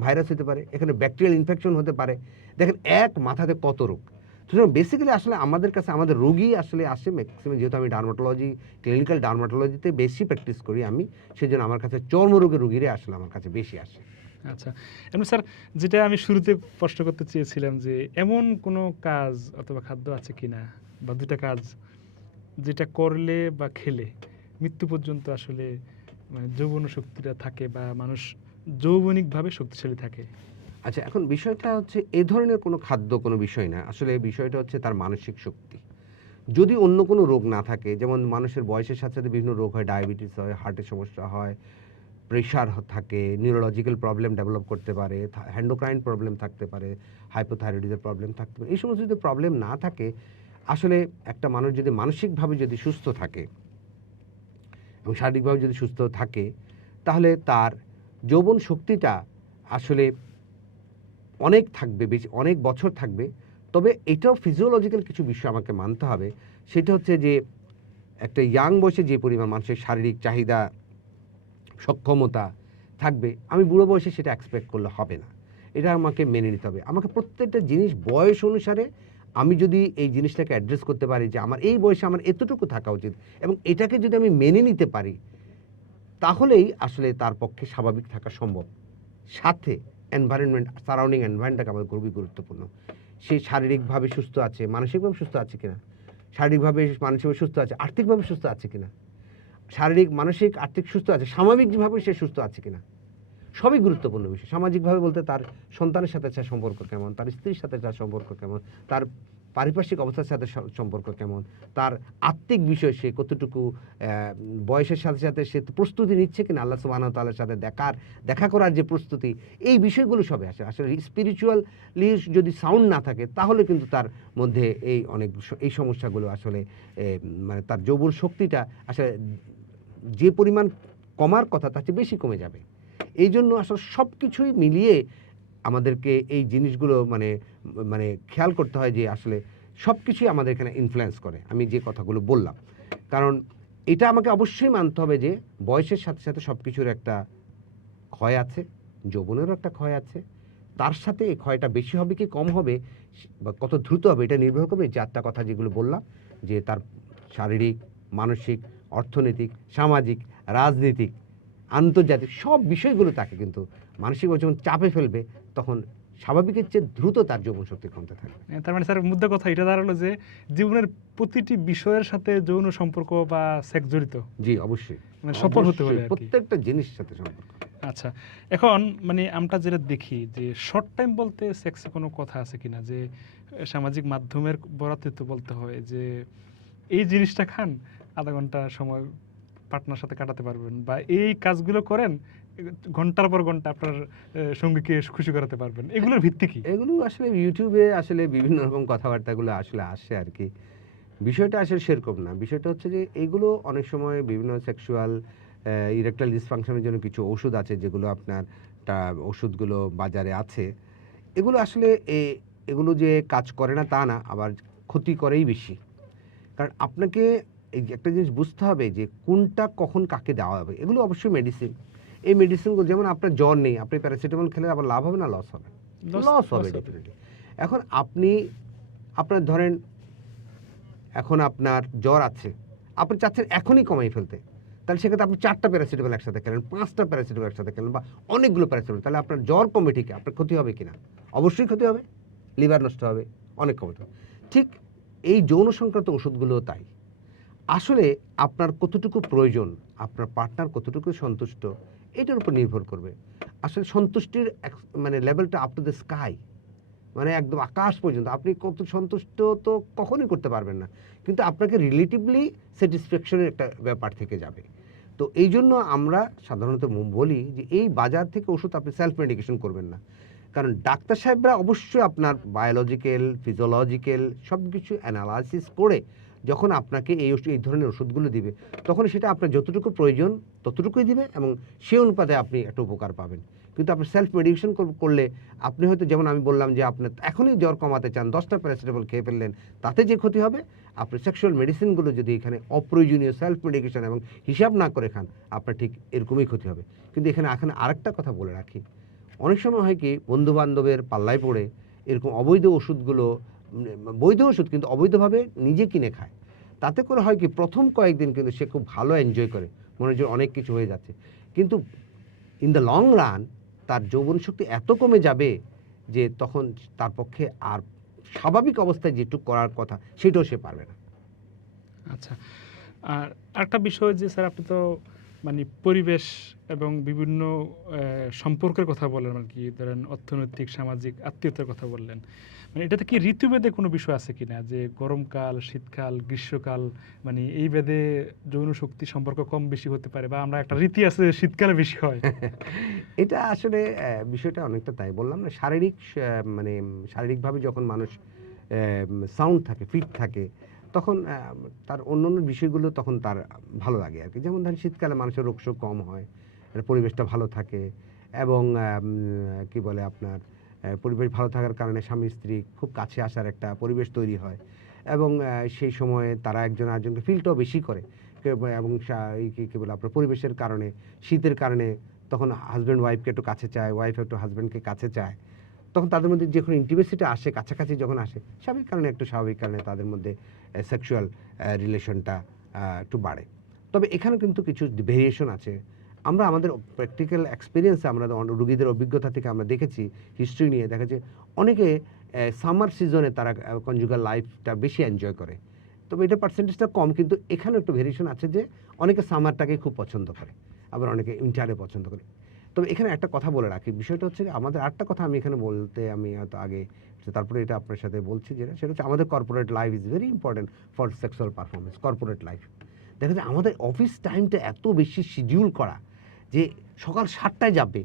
ভাইরাস হতে পারে, এখানে ব্যাকটেরিয়াল ইনফেকশন হতে পারে। দেখেন এক মাথাতে কত রোগ। সুতরাং বেসিক্যালি আসলে আমাদের কাছে আমাদের রোগী আসলে আসে ম্যাক্সিমাম, যেহেতু আমি ডার্মাটোলজি ক্লিনিক্যাল ডার্মাটোলজিতে বেশি প্র্যাকটিস করি আমি, সেই জন্য আমার কাছে চর্মরোগের রোগীরা আসলে আমার কাছে বেশি আসে। আচ্ছা, এমনি স্যার, যেটা আমি শুরুতে প্রশ্ন করতে চেয়েছিলাম যে এমন কোনো কাজ অথবা খাদ্য আছে কিনা বা দুটা কাজ যেটা করলে বা খেলে মৃত্যু পর্যন্ত আসলে মানে যৌবন শক্তিটা থাকে বা মানুষ যৌবনিকভাবে শক্তিশালী থাকে? আচ্ছা, এখন বিষয়টা হচ্ছে এ ধরনের কোনো খাদ্য কোনো বিষয় না, আসলে বিষয়টা হচ্ছে তার মানসিক শক্তি। যদি অন্য কোনো রোগ না থাকে, যেমন মানুষের বয়সের সাথে সাথে বিভিন্ন রোগ হয়, ডায়াবেটিস হয়, হার্টের সমস্যা হয়, প্রেশার থাকে, নিউরোলজিক্যাল প্রবলেম ডেভেলপ করতে পারে, হ্যান্ডোক্রাইন প্রবলেম থাকতে পারে, হাইপোথাইরয়েডিজের প্রবলেম থাকতে পারে। এই সমস্ত যদি প্রবলেম না থাকে, আসলে একটা মানুষ যদি মানসিকভাবে যদি সুস্থ থাকে এবং শারীরিকভাবে যদি সুস্থ থাকে, তাহলে তার যৌবন শক্তিটা আসলে অনেক থাকবে, বেশি অনেক বছর থাকবে। তবে এটাও ফিজিওলজিক্যাল কিছু বিষয় আমাকে মানতে হবে। সেটা হচ্ছে যে একটা ইয়াং বয়সে যে পরিমাণ মানুষের শারীরিক চাহিদা, সক্ষমতা থাকবে, আমি বুড়ো বয়সে সেটা এক্সপেক্ট করলে হবে না। এটা আমাকে মেনে নিতে হবে। আমাকে প্রত্যেকটা জিনিস বয়স অনুসারে আমি যদি এই জিনিসটাকে অ্যাড্রেস করতে পারি যে আমার এই বয়সে আমার এতটুকু থাকা উচিত, এবং এটাকে যদি আমি মেনে নিতে পারি, তাহলেই আসলে তার পক্ষে স্বাভাবিক থাকা সম্ভব। সাথে এনভায়রনমেন্ট, সারাউন্ডিং এনভায়রনমেন্টটাকে আমাদের খুবই গুরুত্বপূর্ণ। সে শারীরিকভাবে সুস্থ আছে, মানসিকভাবে সুস্থ আছে কিনা, শারীরিকভাবে মানসিকভাবে সুস্থ আছে, আর্থিকভাবে সুস্থ আছে কিনা, শারীরিক মানসিক আর্থিক সুস্থ আছে, সামাজিকভাবে সে সুস্থ আছে কিনা, সবই গুরুত্বপূর্ণ বিষয়। সামাজিকভাবে বলতে তার সন্তানের সাথে তার সম্পর্ক কেমন, তার স্ত্রীর সাথে তার সম্পর্ক কেমন, তার পারিপার্শ্বিক অবস্থার সাথে সম্পর্ক কেমন, তার আত্মিক বিষয় সে কতটুকু বয়সের সাথে সাথে সে প্রস্তুতি নিচ্ছে কিনা আল্লাহ সুবহানাহু ওয়া তাআলার সাথে দেখা করার যে প্রস্তুতি, এই বিষয়গুলো সবই আসে। আসলে স্পিরিচুয়ালি যদি সাউন্ড না থাকে, তাহলে কিন্তু তার মধ্যে এই সমস্যাগুলো আসলে মানে তার যৌবন শক্তিটা আসলে যে পরিমাণ কমার কথা তার চেয়ে বেশি কমে যাবে। এই জন্য আসলে সব কিছুই মিলিয়ে আমাদেরকে এই জিনিসগুলো মানে মানে খেয়াল করতে হয় যে আসলে সব কিছুই আমাদের এখানে ইনফ্লুয়েন্স করে, আমি যে কথাগুলো বললাম। কারণ এটা আমাকে অবশ্যই মানতে হবে যে বয়সের সাথে সাথে সব কিছুর একটা ক্ষয় আছে, যৌবনেরও একটা ক্ষয় আছে। তার সাথে এই ক্ষয়টা বেশি হবে কি কম হবে বা কত দ্রুত হবে, এটা নির্ভর করবে এই চারটা কথা যেগুলো বললাম, যে তার শারীরিক, মানসিক, অর্থনৈতিক, সামাজিক, রাজনৈতিক, আন্তর্জাতিক সব বিষয়গুলো তাকে কিন্তু মানসিকভাবে যখন চাপে ফেলবে, তখন স্বাভাবিকের চেয়ে দ্রুত তার যৌন শক্তি কমতে থাকে। তার মানে স্যার মুদ্রা কথা এটা দাঁড়ালো যে জীবনের প্রতিটি বিষয়ের সাথে যৌন সম্পর্ক বা সেক্স জড়িত, জি অবশ্যই, মানে সফল হতে হলে অবশ্যই আর কি। প্রত্যেকটা জিনিসের সাথে সম্পর্ক। আচ্ছা, এখন মানে আমরা যেটা দেখি যে শর্ট টাইম বলতে সেক্সে কোনো কথা আছে কিনা, যে সামাজিক মাধ্যমের বরাতে তো বলতে হয় যে এই জিনিসটা খান, আধা ঘন্টা সময় পার্টনার সাথে কাটাতে পারবেন, বা এই কাজগুলো করেন, ঘন্টার পর ঘন্টা আপনার সঙ্গীকে খুশি করাতে পারবেন, এগুলোর ভিত্তি কি? এগুলো আসলে ইউটিউবে আসলে বিভিন্ন রকম কথাবার্তাগুলো আসলে আসে আর কি। বিষয়টা আসলে সেরকম না। বিষয়টা হচ্ছে যে এগুলো অনেক সময় বিভিন্ন সেক্সুয়াল ইরেকটাইল ডিসফাংশনের জন্য কিছু ওষুধ আছে যেগুলো আপনার ওষুধগুলো বাজারে আছে। এগুলো আসলে এগুলো যে কাজ করে না তা না, আবার ক্ষতি করেই বেশি। কারণ আপনাকে এই যে একটা জিনিস বুঝতে হবে যে কোনটা কখন কাকে দেওয়া হবে। এগুলো অবশ্যই মেডিসিন। এই মেডিসিনগুলো যেমন আপনার জ্বর নেই, আপনি প্যারাসিটামল খেলে আবার লাভ হবে না লস হবে? লস হবে ডেফিনিটলি। এখন আপনি আপনার ধরেন এখন আপনার জ্বর আছে, আপনি চাচ্ছেন এখনই কমাই ফেলতে, তাহলে সেক্ষেত্রে আপনি 4টা প্যারাসিটামল একসাথে খেলেন, 5টা প্যারাসিটামল একসাথে খেলেন, বা অনেকগুলো প্যারাসিটামল, তাহলে আপনার জ্বর কমবে ঠিকই, আপনার ক্ষতি হবে কিনা? অবশ্যই ক্ষতি হবে, লিভার নষ্ট হবে, অনেক ক্ষতি হবে। ঠিক এই যৌন সংক্রান্ত ওষুধগুলোও তাই। আসলে আপনার কতটুকু প্রয়োজন, আপনার পার্টনার কতটুকু সন্তুষ্ট, এটার উপর নির্ভর করবে। আসলে সন্তুষ্টির মানে লেভেলটা আপ টু দ্য স্কাই, মানে একদম আকাশ পর্যন্ত। আপনি কত সন্তুষ্ট তো কখনোই করতে পারবেন না, কিন্তু আপনাকে রিলেটিভলি স্যাটিসফ্যাকশনের একটা ব্যাপার থেকে যাবে। তো এই জন্য আমরা সাধারণত বলি যে এই বাজার থেকে ওষুধ আপনি সেলফ মেডিকেশন করবেন না। কারণ ডাক্তার সাহেবরা অবশ্যই আপনার বায়োলজিক্যাল, ফিজিওলজিক্যাল সব কিছু অ্যানালাইসিস করে যখন আপনাকে এই ধরনের ওষুধগুলো দিবে, তখন সেটা আপনার যতটুকু প্রয়োজন ততটুকুই দিবে, এবং সেই অনুপাতে আপনি একটা উপকার পাবেন। কিন্তু আপনি সেলফ মেডিকেশন করলে আপনি হয়তো, যেমন আমি বললাম যে আপনি এখনই জ্বর কমাতে চান, 10টা প্যারাসিটামল খেয়ে ফেললেন, তাতে যে ক্ষতি হবে, আপনি সেক্সুয়াল মেডিসিনগুলো যদি এখানে অপ্রয়োজনীয় সেলফ মেডিকেশন এবং হিসাব না করে খান, আপনার ঠিক এরকমই ক্ষতি হবে। কিন্তু এখানে আরেকটা কথা বলে রাখি, অনেক সময় হয় কি বন্ধু বান্ধবের পাল্লায় পড়ে এরকম অবৈধ ওষুধগুলো, বৈধ ওষুধ কিন্তু অবৈধভাবে নিজে কিনে খায়। তাতে করে হয় কি প্রথম কয়েকদিন কিন্তু সে খুব ভালো এনজয় করে, মনে হয় যে অনেক কিছু হয়ে যাচ্ছে, কিন্তু ইন দ্য লং রান তার যৌবন শক্তি এত কমে যাবে যে তখন তার পক্ষে আর স্বাভাবিক অবস্থায় যেটুকু করার কথা সেটাও সে পারবে না। আচ্ছা, আর আরেকটা বিষয় যে স্যার আপনি তো মানে পরিবেশ এবং বিভিন্ন সম্পর্কের কথা বললেন, আর কি ধরেন অর্থনৈতিক, সামাজিক, আত্মীয়তার কথা বললেন, মানে এটাতে কি ঋতুভেদে কোনো বিষয় আছে কিনা, যে গরমকাল, শীতকাল, গ্রীষ্মকাল, মানে এই ভেদে যৌন শক্তি সম্পর্ক কম বেশি হতে পারে, বা আমরা একটা রীতি আছে শীতকালে বেশি হয়? এটা আসলে বিষয়টা অনেকটা তাই বললাম না, শারীরিক মানে শারীরিকভাবে যখন মানুষ সাউন্ড থাকে, ফিট থাকে, তখন তার অন্যান্য বিষয়গুলো তখন তার ভালো লাগে আর কি। যেমন ধরেন শীতকালে মানুষের রোগশোক কম হয়, পরিবেশটা ভালো থাকে, এবং কি বলে আপনার পরিবেশ ভালো থাকার কারণে স্বামী স্ত্রী খুব কাছে আসার একটা পরিবেশ তৈরি হয়, এবং সেই সময়ে তারা একজন আরেকজনকে ফিলটাও বেশি করে, এবং কি বলে আপনার পরিবেশের কারণে, শীতের কারণে তখন হাজব্যান্ড ওয়াইফকে একটু কাছে চায়, ওয়াইফ একটু হাজব্যান্ডকে কাছে চায়, তখন তাদের মধ্যে যখন ইন্টিমেসিটি আসে, কাছাকাছি যখন আসে, স্বাভাবিক কারণে স্বাভাবিক কারণে তাদের মধ্যে সেক্সুয়াল রিলেশনটা একটু বাড়ে। তবে এখানে কিন্তু কিছু ভেরিয়েশন আছে। আমরা আমাদের প্র্যাকটিক্যাল এক্সপিরিয়েন্সে, আমরা রুগীদের অভিজ্ঞতা থেকে আমরা দেখেছি, হিস্ট্রি নিয়ে দেখা যায় অনেকে সামার সিজনে তারা কনজুগাল লাইফটা বেশি এনজয় করে। তবে এটা পার্সেন্টেজটা কম, কিন্তু এখানে একটু ভেরিয়েশন আছে যে অনেকে সামারটাকে খুব পছন্দ করে, আবার অনেকে উইন্টারে পছন্দ করে। তবে এখানে একটা কথা বলে রাখি, বিষয়টা হচ্ছে আমাদের আরেকটা কথা আমি এখানে বলতে, আমি হয়তো আগে তারপরে এটা আপনার সাথে বলছি, সেটা হচ্ছে আমাদের corporate life is very important for sexual performance. Corporate life দেখা যায় আমাদের অফিস টাইমটা এত বেশি শিডিউল করা যে সকাল 7টায় যাবে,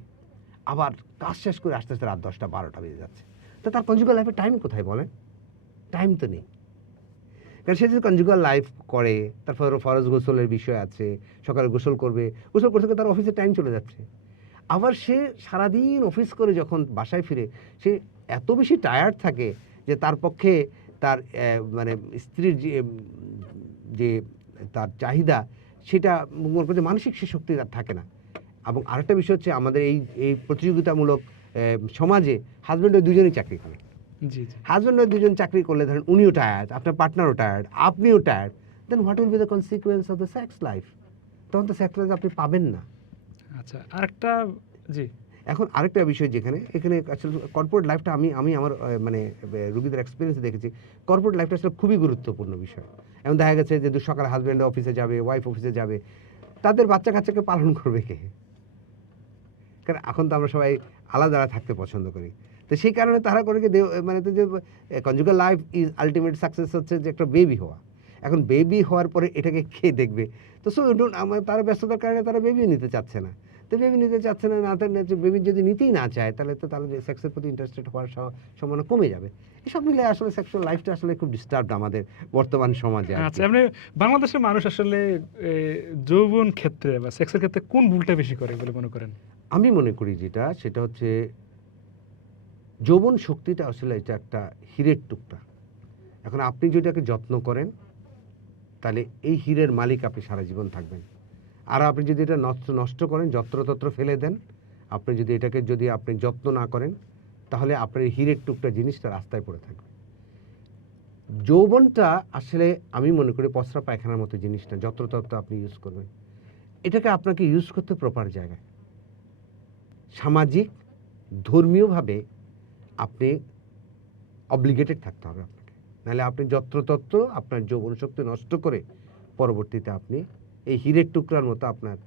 আবার কাজ শেষ করে আস্তে আস্তে রাত 10টা 12টা বেজে যাচ্ছে। তো তার কনজুগাল লাইফে টাইম কোথায় বলেন? টাইম তো নেই। কারণ সে যদি কনজুগাল লাইফ করে, তারপর ফরজ গোসলের বিষয় আছে, সকালে গোসল করবে, গোসল করতে তার অফিসের টাইম চলে যাচ্ছে। আবার সে সারাদিন অফিস করে যখন বাসায় ফিরে, সে এত বেশি টায়ার্ড থাকে যে তার পক্ষে তার মানে স্ত্রীর যে তার চাহিদা, সেটা মনে করতে মানসিক সে শক্তি তার থাকে না। এবং আরেকটা বিষয় হচ্ছে আমাদের এই প্রতিযোগিতামূলক সমাজে হাজব্যান্ড ওই দুজনেই চাকরি করে। জি জি। হাজব্যান্ড ওই দুজন চাকরি করলে ধরেন উনিও টায়ার্ড, আপনার পার্টনারও টায়ার্ড, আপনিও tired, then what will be the consequence of the sex life? তখন তো সেক্স লাইফ আপনি পাবেন না। আচ্ছা, আরেকটা, জি এখন আরেকটা বিষয় যেখানে এখানে আসলে কর্পোরেট লাইফটা আমি আমি আমার মানে রুগীদের এক্সপিরিয়েন্স দেখেছি, কর্পোরেট লাইফটা আসলে খুবই গুরুত্বপূর্ণ বিষয়। এখন দেখা গেছে যে সকালে হাজব্যান্ড অফিসে যাবে, ওয়াইফ অফিসে যাবে, তাদের বাচ্চা কাচ্চাকে পালন করবে কে? কারণ এখন তো আমরা সবাই আলাদা থাকতে পছন্দ করি। তো সেই কারণে তারা করে কি মানে তো যে conjugal life is ultimate success হচ্ছে যে একটা বেবি হওয়া। এখন বেবি হওয়ার পরে এটাকে কে দেখবে? তো সো আমার তারা ব্যস্ততার কারণে তারা বেবিও নিতে চাচ্ছে না। তো বেবি নিতে চাচ্ছে না, বেবি যদি নিতেই না চায় তাহলে তো তাহলে সেক্সের প্রতি ইন্টারেস্টেড হওয়ার সম্ভাবনা কমে যাবে। এসব মিলে আসলে সেক্সুয়াল লাইফটা আসলে খুব ডিস্টার্বড আমাদের বর্তমান সমাজে আর আচ্ছা, কি। এমনি বাংলাদেশের মানুষ আসলে যৌবন ক্ষেত্রে বা সেক্সের ক্ষেত্রে কোন ভুলটা বেশি করে বলে মনে করেন? আমি মনে করি যেটা সেটা হচ্ছে যৌবন শক্তিটা আসলে এটা একটা হীরের টুকরা। এখন আপনি যদি এটাকে যত্ন করেন তাহলে এই হীরের মালিক আপনি সারা জীবন থাকবেন। আর আপনি যদি এটা নষ্ট করেন, যত্রতত্র ফেলে দেন, আপনি যদি এটাকে যদি আপনি যত্ন না করেন, তাহলে আপনার এই হীরের টুকরা জিনিসটা রাস্তায় পড়ে থাকবে। যৌবনটা আসলে আমি মনে করি পসরা পায়খানার মতো জিনিসটা, যত্রতত্র আপনি ইউজ করবেন। এটাকে আপনাকে ইউজ করতে প্রপার জায়গায়, সামাজিক, ধর্মীয়ভাবে আপনি অব্লিগেটেড থাকতে হবে আপনাকে। নাহলে আপনি যত্রতত্র আপনার যৌবন শক্তি নষ্ট করে পরবর্তীতে আপনি এই হীরের টুকরার মতো আপনার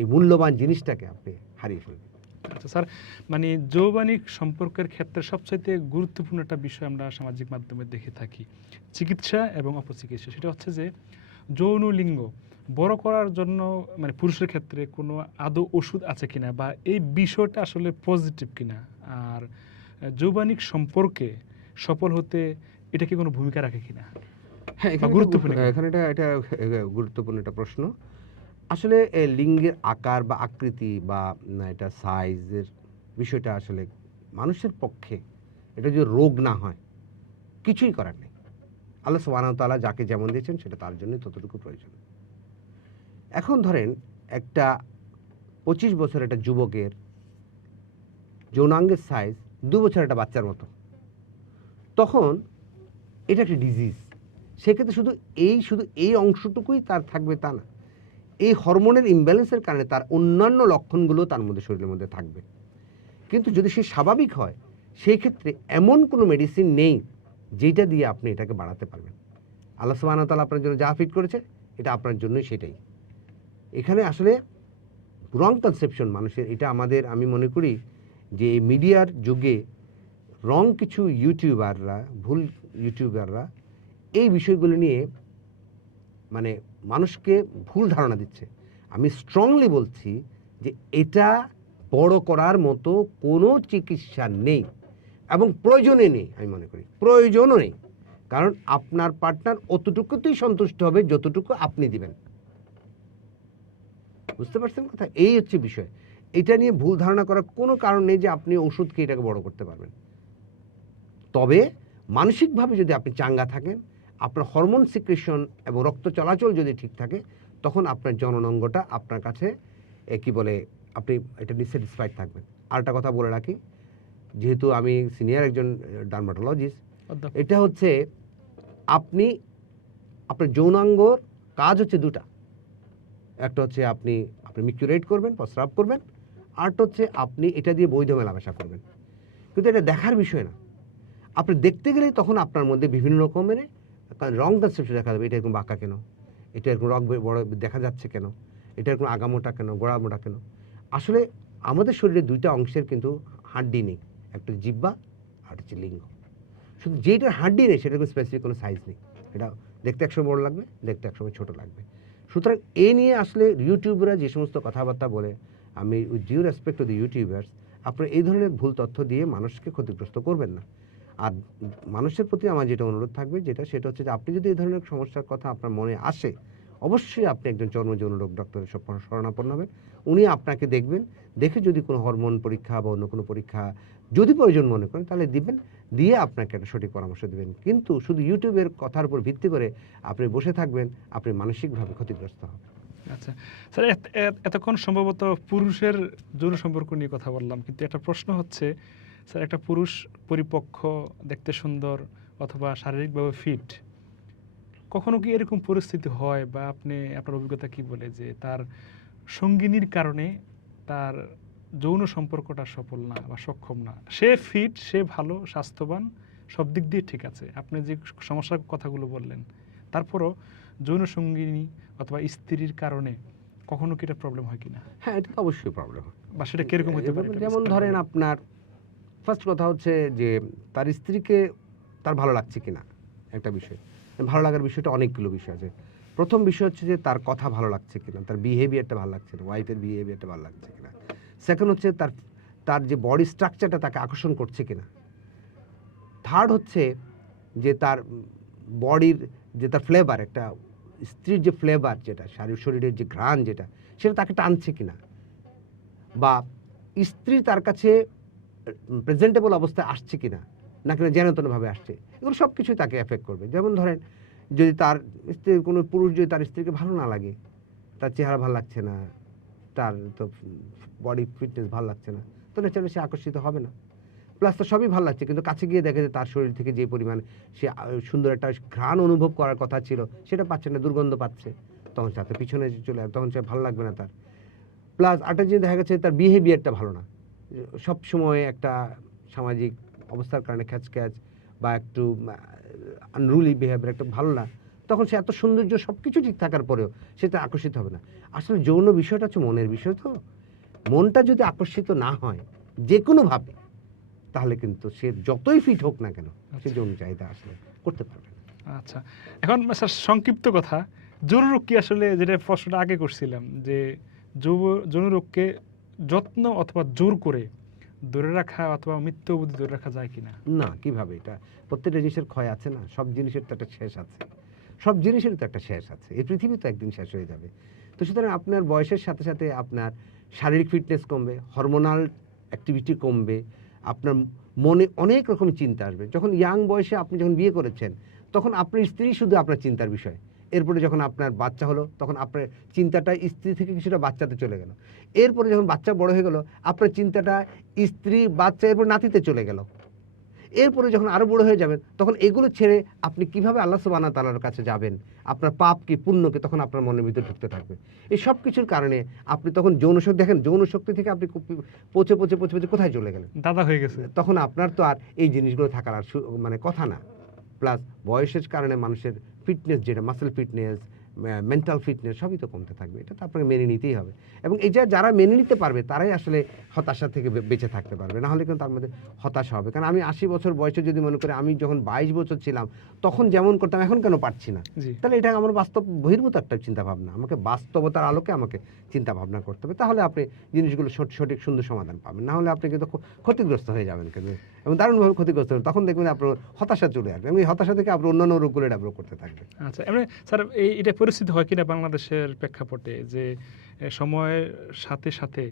এই মূল্যবান জিনিসটাকে আপনি হারিয়ে ফেলবেন। আচ্ছা স্যার, মানে যৌবনিক সম্পর্কের ক্ষেত্রে সবচাইতে গুরুত্বপূর্ণ একটা বিষয় আমরা সামাজিক মাধ্যমে দেখে থাকি, চিকিৎসা এবং অপচিকিৎসা। সেটা হচ্ছে যে যৌন লিঙ্গ বড় করার জন্য মানে পুরুষের ক্ষেত্রে কোনো আদৌ ওষুধ আছে কিনা, বা এই বিষয়টা আসলে পজিটিভ কিনা, আর যৌবনিক সম্পর্কে সফল হতে এটা কি কোনো ভূমিকা রাখে কিনা হ্যাঁ, বা গুরুত্বপূর্ণ কিনা? এখানে এটা গুরুত্বপূর্ণ একটা প্রশ্ন। আসলে লিঙ্গের আকার বা আকৃতি বা এটা সাইজের বিষয়টা আসলে মানুষের পক্ষে এটা যদি রোগ না হয় কিছুই করার নেই। আল্লাহ সুবহানাহু ওয়া তাআলা যাকে যেমন দিয়েছেন সেটা তার জন্য ততটুকু প্রয়োজন। এখন ধরেন একটা 25 বছর একটা যুবকের যৌনাঙ্গের সাইজ 2 বছর একটা বাচ্চার মতো, তখন এটা একটা ডিজিজ। সেক্ষেত্রে শুধু এই অংশটুকুই তার থাকবে তা না, এই হরমোনের ইমব্যালেন্সের কারণে তার অন্যান্য লক্ষণগুলো তার মধ্যে শরীরের মধ্যে থাকবে। কিন্তু যদি সে স্বাভাবিক হয় সেই ক্ষেত্রে এমন কোনো মেডিসিন নেই যেটা দিয়ে আপনি এটাকে বাড়াতে পারবেন। আল্লাহ সুবহানাহু ওয়া তাআলা আপনার জন্য যা ফিট করেছে এটা আপনার জন্যই সেটাই। এখানে আসলে রং কনসেপশন মানুষের, এটা আমাদের আমি মনে করি যে এই মিডিয়ার যুগে কিছু ভুল ইউটিউবাররা এই বিষয়গুলো নিয়ে মানে মানুষকে ভুল ধারণা দিচ্ছে। আমি স্ট্রংলি বলছি যে এটা বড় করার মতো কোনো চিকিৎসা নেই এবং প্রয়োজনে নেই। আমি মনে করি প্রয়োজনও নেই, কারণ আপনার পার্টনার অতটুকুতেই সন্তুষ্ট হবে যতটুকু আপনি দিবেন। বুঝতে পারছেন কথা? এই হচ্ছে বিষয়। এটা নিয়ে ভুল ধারণা করার কোনো কারণ নেই যে আপনি ওষুধ খেয়ে এটাকে বড় করতে পারবেন। তবে মানসিকভাবে যদি আপনি চাঙ্গা থাকেন, আপনার হরমোন সিক্রেশন এবং রক্ত চলাচল যদি ঠিক থাকে, তখন আপনার জননাঙ্গটা আপনার কাছে কি বলে আপনি এটা নিয়ে স্যাটিসফাইড থাকবেন। আরেকটা কথা বলে রাখি, যেহেতু আমি সিনিয়র একজন ডার্মাটোলজিস্ট, অধ্যাপক। এটা হচ্ছে আপনার যৌনাঙ্গর কাজ হচ্ছে দুটা। একটা হচ্ছে আপনি মিক্সুরেট করবেন, প্রস্রাব করবেন, আরেকটা হচ্ছে আপনি এটা দিয়ে বৈধ মেলামেশা করবেন। কিন্তু এটা দেখার বিষয় না। আপনি দেখতে গেলে তখন আপনার মধ্যে বিভিন্ন রকমের রং কনসেপশন দেখা যাবে। এটা এরকম বাঁকা কেন, এটা এরকম রং বড় দেখা যাচ্ছে কেন, এটা এরকম আগামোটা কেন, গোড়ামোটা কেন। আসলে আমাদের শরীরে দুইটা অংশের কিন্তু হাড্ডি নেই, একটা জিহ্বা আর হচ্ছে লিঙ্গ। শুধু যেটার হাড্ডি নেই সেটা কোনো স্পেসিফিক কোনো সাইজ নেই। এটা দেখতে একসময় বড় লাগবে, দেখতে একসময় ছোট লাগবে। সুতরাং এ নিয়ে আসলে ইউটিউবরা যে সমস্ত কথাবার্তা বলে, আমি with due respect to the YouTubers, আপনারা এই ধরনের ভুল তথ্য দিয়ে মানুষকে ক্ষতিগ্রস্ত করবেন না। আর মানুষের প্রতি আমার যেটা অনুরোধ থাকবে সেটা হচ্ছে যে আপনি যদি এই ধরনের সমস্যার কথা আপনার মনে আসে, অবশ্যই আপনি একজন যৌনরোগ ডক্টরের শরণাপন্ন হবেন। উনি আপনাকে দেখবেন, দেখে যদি কোনো হরমোন পরীক্ষা বা অন্য কোনো পরীক্ষা যদি প্রয়োজন মনে করেন তাহলে দিবেন, দিয়ে আপনাকে একটা সঠিক পরামর্শ দেবেন। কিন্তু শুধু ইউটিউবের কথার উপর ভিত্তি করে আপনি বসে থাকবেন, আপনি মানসিকভাবে ক্ষতিগ্রস্ত হবেন। আচ্ছা স্যার, এতক্ষণ সম্ভবত পুরুষের যৌন সম্পর্ক নিয়ে কথা বললাম, কিন্তু একটা প্রশ্ন হচ্ছে স্যার, একটা পুরুষ পরিপক্ক, দেখতে সুন্দর অথবা শারীরিকভাবে ফিট, কখনো কি এরকম পরিস্থিতি হয় বা আপনার অভিজ্ঞতা কি বলে যে তার সঙ্গিনীর কারণে তার যৌন সম্পর্কটা সফল না বা সক্ষম না, সে ফিট, সে ভালো স্বাস্থ্যবান, সব দিক দিয়ে ঠিক আছে, আপনি যে সমস্যার কথাগুলো বললেন, তারপরও যৌন সঙ্গিনী অথবা স্ত্রীর কারণে কখনো কি এটা প্রবলেম হয় কিনা, হ্যাঁ, এটা তো অবশ্যই প্রবলেম। বা সেটা কিরকম হতে পারে? এটা যেমন বিস্তারিত ধরেন বলুন। আপনার ফার্স্ট কথা হচ্ছে যে তার স্ত্রীকে তার ভালো লাগছে কিনা, একটা বিষয়। ভালো লাগার বিষয়টা অনেকগুলো বিষয় আছে। প্রথম বিষয় হচ্ছে যে তার কথা ভালো লাগছে কিনা, তার বিহেভিয়ারটা ভালো লাগছে না, ওয়াইফের বিহেভিয়ারটা ভালো লাগছে কিনা। সেকেন্ড হচ্ছে তার তার যে বডি স্ট্রাকচারটা তাকে আকর্ষণ করছে কিনা। থার্ড হচ্ছে যে তার বডির যে তার ফ্লেভার, একটা স্ত্রীর যে ফ্লেভার, যেটা শরীরের যে ঘ্রাণ, যেটা সেটা তাকে টানছে কিনা, বা স্ত্রী তার কাছে প্রেজেন্টেবল অবস্থায় আসছে কিনা, নাকি যেনতেনভাবে আসছে। এগুলো সব কিছুই তাকে এফেক্ট করবে। যেমন ধরেন, যদি তার স্ত্রী, কোনো পুরুষ যদি তার স্ত্রীকে ভালো না লাগে, তার চেহারা ভালো লাগছে না, তার তো বডি ফিটনেস ভালো লাগছে না, তো ন্যাচারালি সে আকর্ষিত হবে না। প্লাস তো সবই ভালো লাগছে, কিন্তু কাছে গিয়ে দেখে যে তার শরীর থেকে যে পরিমাণ সে সুন্দর একটা ঘ্রাণ অনুভব করার কথা ছিল, সেটা পাচ্ছে না, দুর্গন্ধ পাচ্ছে, তখন তাতে পিছনে চলে তখন সে ভালো লাগবে না তার। প্লাস আরেকটা জিনিস দেখা গেছে তার বিহেভিয়ারটা ভালো না, সব সময় একটা সামাজিক অবস্থার কারণে খ্যাচ বা একটু আনরুলি বিহেভিয়ার, একটা ভালো না, তখন সে এত সৌন্দর্য সব কিছু ঠিক থাকার পরেও সেটা আকর্ষিত হবে না। আসলে যৌন বিষয়টা হচ্ছে মনের বিষয়। তো মনটা যদি আকর্ষিত না হয় যে কোনোভাবে, তাহলে কিন্তু সে যতই ফিট হোক না কেন, সে যৌন চাহিদা আসলে করতে পারবে না। আচ্ছা, এখন স্যার সংক্ষিপ্ত কথা, যৌন রোগ কি আসলে, যেটা প্রশ্নটা আগে করছিলাম, যে যৌন রোগকে যত্ন অথবা জোর করে ধরে রাখা অথবা মৃত্যু অবধি ধরে রাখা যায় কিনা? না, কিভাবে? এটা প্রত্যেকটা জিনিসের ক্ষয় আছে না, সব জিনিসের তো একটা শেষ আছে, সব জিনিসেরই তো একটা শেষ আছে। এই পৃথিবী তো একদিন শেষ হয়ে যাবে। তো সুতরাং আপনার বয়সের সাথে সাথে আপনার শারীরিক ফিটনেস কমবে, হরমোনাল অ্যাক্টিভিটি কমবে, আপনার মনে অনেক রকম চিন্তা আসবে। যখন ইয়াং বয়সে আপনি যখন বিয়ে করেছেন, তখন আপনার স্ত্রী শুধু আপনার চিন্তার বিষয়। এরপরে যখন আপনার বাচ্চা হলো, তখন আপনার চিন্তাটা স্ত্রী থেকে কিছুটা বাচ্চাতে চলে গেল। এরপরে যখন বাচ্চা বড় হয়ে গেল, আপনার চিন্তাটা স্ত্রী, বাচ্চা, এরপর নাতিতে চলে গেল। এরপরে যখন আরো বড় হয়ে যাবেন, তখন এগুলো ছেড়ে আপনি কিভাবে আল্লাহ সুবহানাহু ওয়া তাআলার কাছে যাবেন, আপনার পাপ কি পুণ্য কি, তখন আপনার মনের ভিতরে ঢুকতে থাকবে। এই সব কিছুর কারণে আপনি তখন যৌন শক্তি, দেখেন যৌন শক্তি থেকে আপনি পচে পচে পচে পচে কোথায় চলে গেলেন। দাদা হয়ে গেছে। তখন আপনার তো আর এই জিনিসগুলো থাকার আর মানে কথা না। প্লাস বয়সের কারণে মানুষের ফিটনেস, যেটা মাসেল ফিটনেস, মেন্টাল ফিটনেস, সবই তো কমতে থাকবে। এটা তো আপনাকে মেনে নিতেই হবে। এবং এই যে যারা মেনে নিতে পারবে, তারাই আসলে হতাশা থেকে বেঁচে থাকতে পারবে। না হলে কিন্তু তার মধ্যে হতাশা হবে। কারণ আমি 80 বছর বয়সে যদি মনে করি আমি যখন 22 বছর ছিলাম তখন যেমন করতাম এখন কেন পারছি না, জি। তাহলে এটা আমার বাস্তব বহির্ভূত একটা চিন্তা ভাবনা। আমাকে বাস্তবতার আলোকে আমাকে চিন্তা ভাবনা করতে হবে, তাহলে আপনি জিনিসগুলো সঠিক সুন্দর সমাধান পাবেন। না হলে আপনি কিন্তু ক্ষতিগ্রস্ত হয়ে যাবেন কিন্তু, এবং দারুণভাবে ক্ষতিগ্রস্ত হবেন। তখন দেখবেন আপনার হতাশা চলে আসবে, এবং এই হতাশা থেকে আপনি অন্যান্য রোগগুলো ডেভেলপ করতে থাকবেন। আচ্ছা, এমনি স্যার এটা পরিস্থিতি হয় কিনা বাংলাদেশের প্রেক্ষাপটে, যে সময়ের সাথে সাথে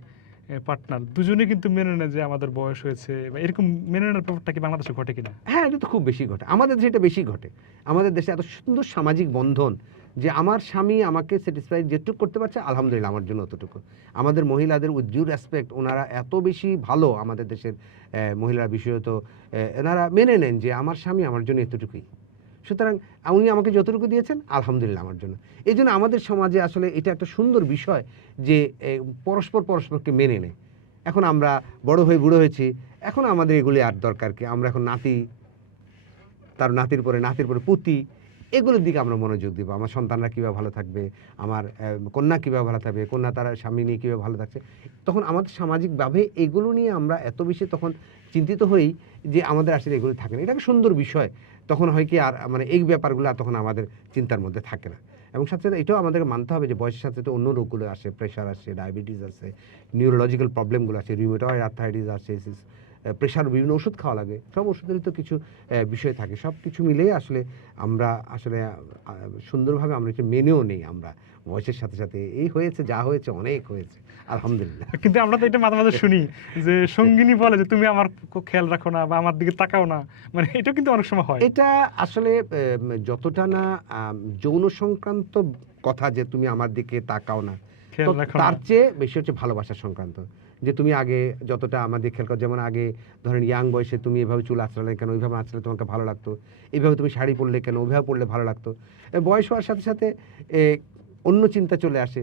পার্টনার দুজনে কিন্তু মেনে নেয় যে আমাদের বয়স হয়েছে, বা এরকম মেনে নেওয়ার ব্যাপারটা কি বাংলাদেশে ঘটে কিনা? হ্যাঁ, এটা তো খুব বেশি ঘটে। আমাদের দেশে এটা বেশি ঘটে। আমাদের দেশে এত সুন্দর সামাজিক বন্ধন, যে আমার স্বামী আমাকে স্যাটিসফাই যেটুকু করতে পারছে, আলহামদুলিল্লাহ আমার জন্য অতটুকু। আমাদের মহিলাদের উইথ ডিউ রেসপেক্ট, ওনারা এত বেশি ভালো, আমাদের দেশের মহিলারা বিশেষত এনারা মেনে নেন যে আমার স্বামী আমার জন্য এতটুকুই। সুতরাং উনি আমাকে যতটুকু দিয়েছেন, আলহামদুলিল্লাহ আমার জন্য। এই জন্য আমাদের সমাজে আসলে এটা একটা সুন্দর বিষয় যে পরস্পরকে মেনে নেয়। এখন আমরা বড় হয়ে বুড়ো হয়েছি, এখন আমাদের এগুলি আর দরকার কি? আমরা এখন নাতি, তার নাতির পরে পুতি, এগুলোর দিকে আমরা মনোযোগ দিব। আমার সন্তানরা কীভাবে ভালো থাকবে, আমার কন্যা কীভাবে ভালো থাকবে, কন্যা তার স্বামী নিয়ে কীভাবে ভালো থাকছে। তখন আমাদের সামাজিকভাবে এগুলো নিয়ে আমরা এত বেশি তখন চিন্তিত হই যে আমাদের আসলে এগুলো থাকে না। এটা একটা সুন্দর বিষয়। তখন হয় কি, আর মানে এই ব্যাপারগুলো আর তখন আমাদের চিন্তার মধ্যে থাকে না। এবং সাথে সাথে এটাও আমাদেরকে মানতে হবে যে বয়সের সাথে সাথে অন্য রোগগুলো আসে, প্রেশার আসে, ডায়াবেটিস আছে, নিউরোলজিক্যাল প্রবলেমগুলো আছে, রিউমেটয়েড আর্থ্রাইটিস আছে, প্রেশার, বিভিন্ন ওষুধ খাওয়া লাগে। সব ওষুধেরই তো কিছু বিষয় থাকে। সব কিছু মিলেই আসলে আমরা আসলে সুন্দরভাবে আমরা এটা মেনেও নেই। আমরা বয়সের সাথে সাথে এই হয়েছে, যা হয়েছে, অনেক হয়েছে, আলহামদুলিল্লাহ। কিন্তু আমরা তো এটা মাঝে মাঝে শুনি যে সঙ্গিনী বলে যে তুমি আমার খেয়াল রাখো না বা আমার দিকে তাকাও না, মানে এটা কিন্তু অনেক সময় হয়। এটা আসলে যতটা না যৌন সংক্রান্ত কথা, যে তুমি আমার দিকে তাকাও না, খেয়াল রাখো না। তার চেয়ে বেশি হচ্ছে ভালোবাসা সংক্রান্ত। যে তুমি আগে যতটা আমাদের খেয়াল করো, যেমন আগে ধরেন ইয়াং বয়সে তুমি এভাবে চুল আঁচড়ালে কেন, ওইভাবে আঁচড়ালে তোমাকে ভালো লাগতো, এইভাবে তুমি শাড়ি পরলে কেন, ওইভাবে পরলে ভালো লাগতো। বয়স হওয়ার সাথে সাথে অন্য চিন্তা চলে আসে,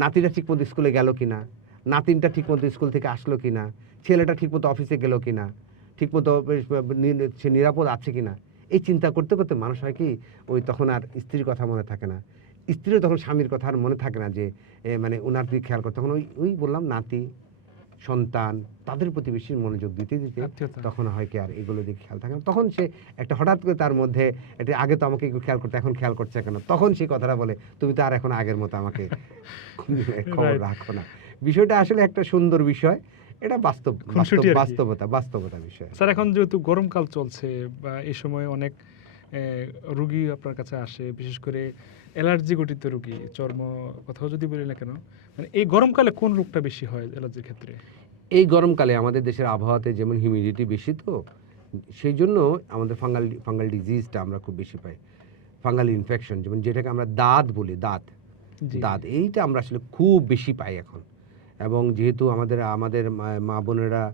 নাতিরা ঠিক মতো স্কুলে গেল কিনা, নাতিনটা ঠিকমতো স্কুল থেকে আসলো কিনা, ছেলেটা ঠিকমতো অফিসে গেল কিনা, ঠিকমতো সে নিরাপদ আছে কিনা, এই চিন্তা করতে করতে মানুষ হয় কি ওই তখন আর স্ত্রীর কথা মনে থাকে না, স্ত্রীও তখন স্বামীর কথা আর মনে থাকে না যে মানে ওনার দিকে খেয়াল করতে, তখন ওই ওই বললাম নাতি সন্তান তাদের প্রতি বেশি মনোযোগ দিতে দিতে আত্মীয়তা। তখন হয় কি আর এগুলো দিকে খেয়াল থাকে না, তখন সে একটা হঠাৎ করে তার মধ্যে এটা আগে তো আমাকে একটু খেয়াল করতে এখন খেয়াল করছে কেন, তখন সেই কথাটা বলে তুমি তো আর এখন আগের মতো আমাকে খবর Right. রাখো না। বিষয়টা আসলে একটা সুন্দর বিষয়, এটা বাস্তব খুনসুটি আর কি। বাস্তবতা বিষয়। স্যার এখন যেহেতু গরমকাল চলছে বা এই সময় অনেক রুগী আপনার কাছে আসে, বিশেষ করে অ্যালার্জি গঠিত রুগী, চর্ম কথাও যদি বলি না কেন, মানে এই গরমকালে কোন রোগটা বেশি হয় অ্যালার্জির ক্ষেত্রে? এই গরমকালে আমাদের দেশের আবহাওয়াতে যেমন হিউমিডিটি বেশি, তো সেই জন্য আমাদের ফাঙ্গাল ডিজিজটা আমরা খুব বেশি পাই, ফাঙ্গাল ইনফেকশন, যেমন যেটাকে আমরা দাঁত বলি, দাঁত জি। দাঁত এইটা আমরা আসলে খুব বেশি পাই এখন। এবং যেহেতু আমাদের আমাদের মা বোনেরা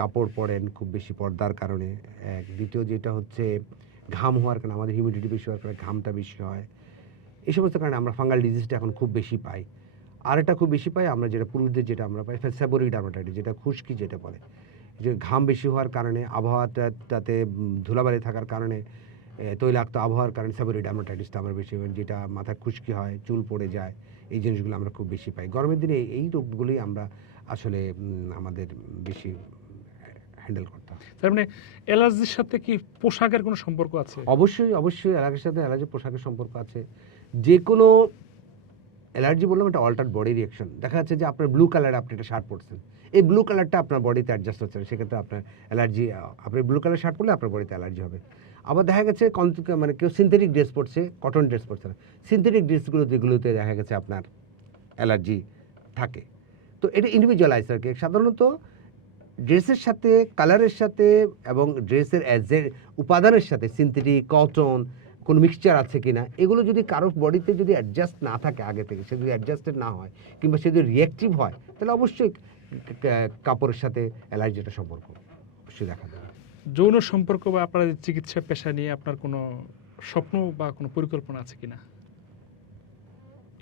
কাপড় পরেন খুব বেশি পর্দার কারণে, এক দ্বিতীয় যেটা হচ্ছে ঘাম হওয়ার কারণে, আমাদের হিউমিডিটি বেশি হওয়ার কারণে ঘামটা বেশি হয়, এই সমস্ত কারণে আমরা ফাঙ্গাল ডিজিজটা এখন খুব বেশি পাই। আর এটা খুব বেশি পাই আমরা যেটা পুরুষদের যেটা আমরা পাই সেবোরিক ডার্মাটাইটিস, যেটা খুশকি যেটা বলে, যে ঘাম বেশি হওয়ার কারণে আবহাওয়াটাতে ধুলাবালি থাকার কারণে তৈলাক্ত আবহাওয়ার কারণে সেবোরিক ডার্মাটাইটিসটা আমরা বেশি পাই, যেটা মাথায় খুশকি হয়, চুল পড়ে যায়, এই জিনিসগুলো আমরা খুব বেশি পাই গরমের দিনে। এই রোগগুলোই আমরা আসলে আমাদের বেশি হ্যান্ডেল করতে হয়। তার মানে অ্যালার্জির সাথে কি পোশাকের কোনো সম্পর্ক আছে? অবশ্যই অবশ্যই অ্যালার্জির সাথে অ্যালার্জি পোশাকের সম্পর্ক আছে। যে কোনো অ্যালার্জি বললাম একটা অল্টার্ড বডি রিয়াকশন, দেখা যাচ্ছে যে আপনার ব্লু কালার আপনি একটা শার্ট পরছেন, এই ব্লু কালারটা আপনার বডিতে অ্যাডজাস্ট হচ্ছে না, সেক্ষেত্রে আপনার অ্যালার্জি, আপনি ব্লু কালার শার্ট পরলে আপনার বডিতে অ্যালার্জি হবে। আবার দেখা গেছে মানে কেউ সিনথেটিক ড্রেস পরছে, কটন ড্রেস পরছে না, সিনথেটিক ড্রেসগুলো যেগুলোতে দেখা গেছে আপনার অ্যালার্জি থাকে। তো এটা ইন্ডিভিজুয়ালাইজ আর কি, সাধারণত ড্রেসের সাথে, কালারের সাথে এবং ড্রেসের উপাদানের সাথে সিনথেটিক কটন কোনো মিক্সচার আছে কিনা, এগুলো যদি কারো বডিতে যদি অ্যাডজাস্ট না থাকে আগে থেকে, সে যদি অ্যাডজাস্টেড না হয় কিংবা সে যদি রিয়াক্টিভ হয়, তাহলে অবশ্যই কাপড়ের সাথে অ্যালার্জিটা সম্পর্ক অবশ্যই দেখা যাবে। যৌন সম্পর্ক বা আপনার চিকিৎসা পেশা নিয়ে আপনার কোনো স্বপ্ন বা কোনো পরিকল্পনা আছে কিনা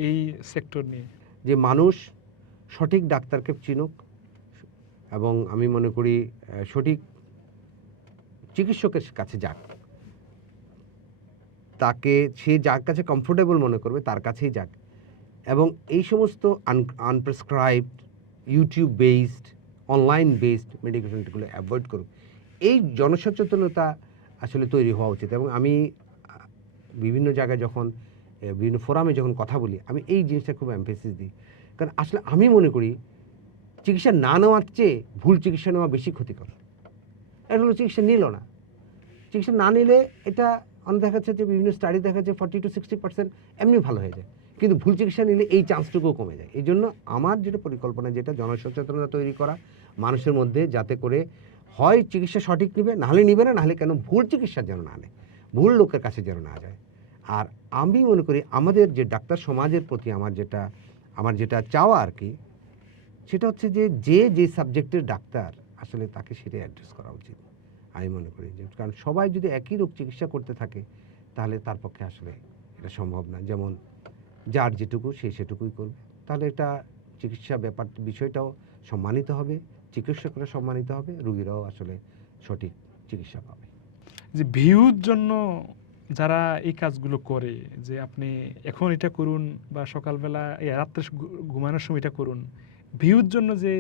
এই সেক্টর নিয়ে? যে মানুষ সঠিক ডাক্তারকে চিনুক, এবং আমি মনে করি সঠিক চিকিৎসকের কাছে যাক, তাকে সে যার কাছে কমফোর্টেবল মনে করবে তার কাছেই যাক, এবং এই সমস্ত unprescribed YouTube based online based মেডিকেশনগুলো অ্যাভয়েড করুক। এই জনসচেতনতা আসলে তৈরি হওয়া উচিত। এবং আমি বিভিন্ন জায়গায় যখন বিভিন্ন ফোরামে যখন কথা বলি, আমি এই জিনিসটা খুব এমফেসিস দিই, কারণ আসলে আমি মনে করি চিকিৎসা না নেওয়ার চেয়ে ভুল চিকিৎসা নেওয়া বেশি ক্ষতিকর। এটা হলো চিকিৎসা নিল না, চিকিৎসা না নিলে এটা অনেক দেখা যাচ্ছে যে বিভিন্ন স্টাডি দেখা যাচ্ছে 40 to 60% এমনি ভালো হয়ে যায়, কিন্তু ভুল চিকিৎসা নিলে এই চান্সটুকুও কমে যায়। এই জন্য আমার যেটা পরিকল্পনা, যেটা জনসচেতনতা তৈরি করা মানুষের মধ্যে, যাতে করে হয় চিকিৎসা সঠিক নেবে, নাহলে নিবে না, নাহলে কেন ভুল চিকিৎসা যেন না নেয়, ভুল লোকের কাছে যেন না যায়। আর আমি মনে করি আমাদের যে ডাক্তার সমাজের প্রতি আমার যেটা চাওয়া আর কি, সেটা হচ্ছে যে যে সাবজেক্টের ডাক্তার আসলে তাকে সেটা অ্যাড্রেস করা উচিত। আমি মনে করি যে, কারণ সবাই যদি একই রোগ চিকিৎসা করতে থাকে তাহলে তার পক্ষে আসলে এটা সম্ভব না। যেমন যার যেটুকু সে সেটুকুই করবে, তাহলে এটা চিকিৎসা বিষয়টাও সম্মানিত হবে, চিকিৎসকরা সম্মানিত হবে, রোগীরাও আসলে সঠিক চিকিৎসা পাবে। যে ভিউর জন্য যারা এই কাজগুলো করে, যে আপনি এখন এটা করুন বা সকালবেলা রাত্রে ঘুমানোর সময় এটা করুন, ভিউর জন্য যে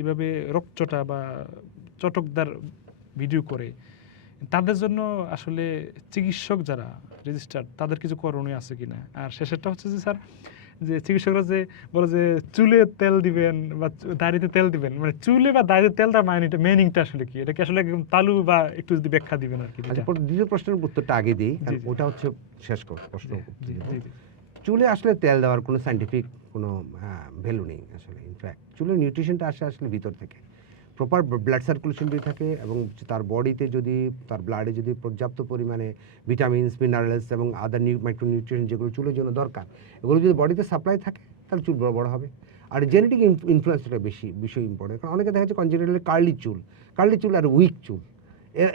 এভাবে রকচটা বা চটকদার ভিডিও করে, তাদের জন্য আসলে চিকিৎসক যারা রেজিস্টার্ড তাদের কিছু করণীয় আছে কিনা? আর শেষেরটা হচ্ছে যে স্যার, যে চিকিৎসকরা যে বলে যে চুলে তেল দিবেন বা দাড়িতে তেল দিবেন, মানে চুলে বা দাড়িতে তেলটা মিনিংটা আসলে কি? এটা কি আসলে একদম তালু, বা একটু যদি ব্যাখ্যা দিবেন আর কি। আচ্ছা, দ্বিতীয় প্রশ্নের উত্তরটা আগে দিই, জি, কারণ জি। ওটা হচ্ছে শেষ প্রশ্ন। জি, জি, জি। চুলে আসলে তেল দেওয়ার কোনো সাইন্টিফিক কোনো ভ্যালু নেই আসলে। ইনফ্যাক্ট চুলের নিউট্রিশনটা আসে আসলে ভিতর থেকে, প্রপার ব্লাড সার্কুলেশন যদি থাকে এবং তার বডিতে যদি, তার ব্লাডে যদি পর্যাপ্ত পরিমাণে ভিটামিনস, মিনারেলস এবং আদার মাইক্রোনিউট্রিয়েন্ট যেগুলো চুলের জন্য দরকার, এগুলো যদি বডিতে সাপ্লাই থাকে তাহলে চুল বড় বড় হবে। আর জেনেটিক ইনফ্লুয়েন্সটা বেশি ইম্পর্টেন্ট, কারণ অনেকে দেখা যাচ্ছে কনজেনিটালি কার্লি চুল আর উইক চুল,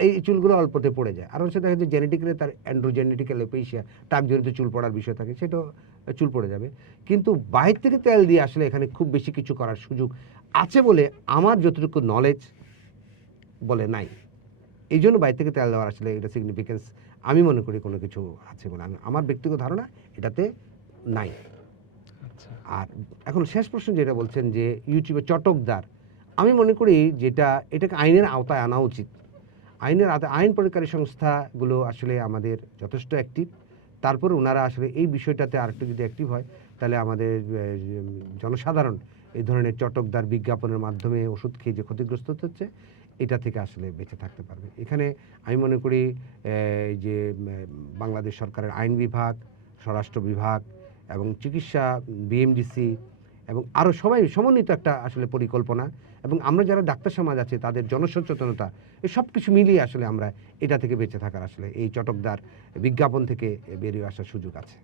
এই চুলগুলো অল্পতে পড়ে যায়। আর হচ্ছে দেখা যায় জেনেটিক্যালি তার অ্যান্ড্রোজেনেটিক অ্যালোপেশিয়া, টাকজনিত চুল পড়ার বিষয় থাকে, সেটাও চুল পড়ে যাবে। কিন্তু বাহির থেকে তেল দিয়ে আসলে এখানে খুব বেশি কিছু করার সুযোগ আছে বলে আমার যতটুকু নলেজ বলে নাই। এই জন্য বাইরে থেকে তেল দেওয়ার আসলে এটা সিগনিফিকেন্স আমি মনে করি কোনো কিছু আছে বলে আমার ব্যক্তিগত ধারণা এটাতে নাই। আচ্ছা। আর এখন শেষ প্রশ্ন যেটা বলছেন যে ইউটিউবে চটকদার, আমি মনে করি এটাকে আইনের আওতায় আনা উচিত। আইনের আওতায় আইন প্রয়োগকারী সংস্থাগুলো আসলে আমাদের যথেষ্ট অ্যাক্টিভ। তারপরে ওনারা আসলে এই বিষয়টাতে আরেকটু যদি অ্যাক্টিভ হয় তাহলে আমাদের জনসাধারণ এই ধরনের চটকদার বিজ্ঞাপনের মাধ্যমে ওষুধ খেয়ে যে ক্ষতিগ্রস্ত হচ্ছে এটা থেকে আসলে বেঁচে থাকতে পারবে। এখানে আমি মনে করি এই যে বাংলাদেশ সরকারের আইন বিভাগ, স্বরাষ্ট্র বিভাগ এবং চিকিৎসা বিএমডিসি এবং আরও সবাই সমন্বিত একটা আসলে পরিকল্পনা, এবং আমরা যারা ডাক্তার সমাজ আছে তাদের জনসচেতনতা, এই সব কিছু মিলিয়ে আসলে আমরা এটা থেকে বেঁচে থাকার আসলে এই চটকদার বিজ্ঞাপন থেকে বেরিয়ে আসার সুযোগ আছে।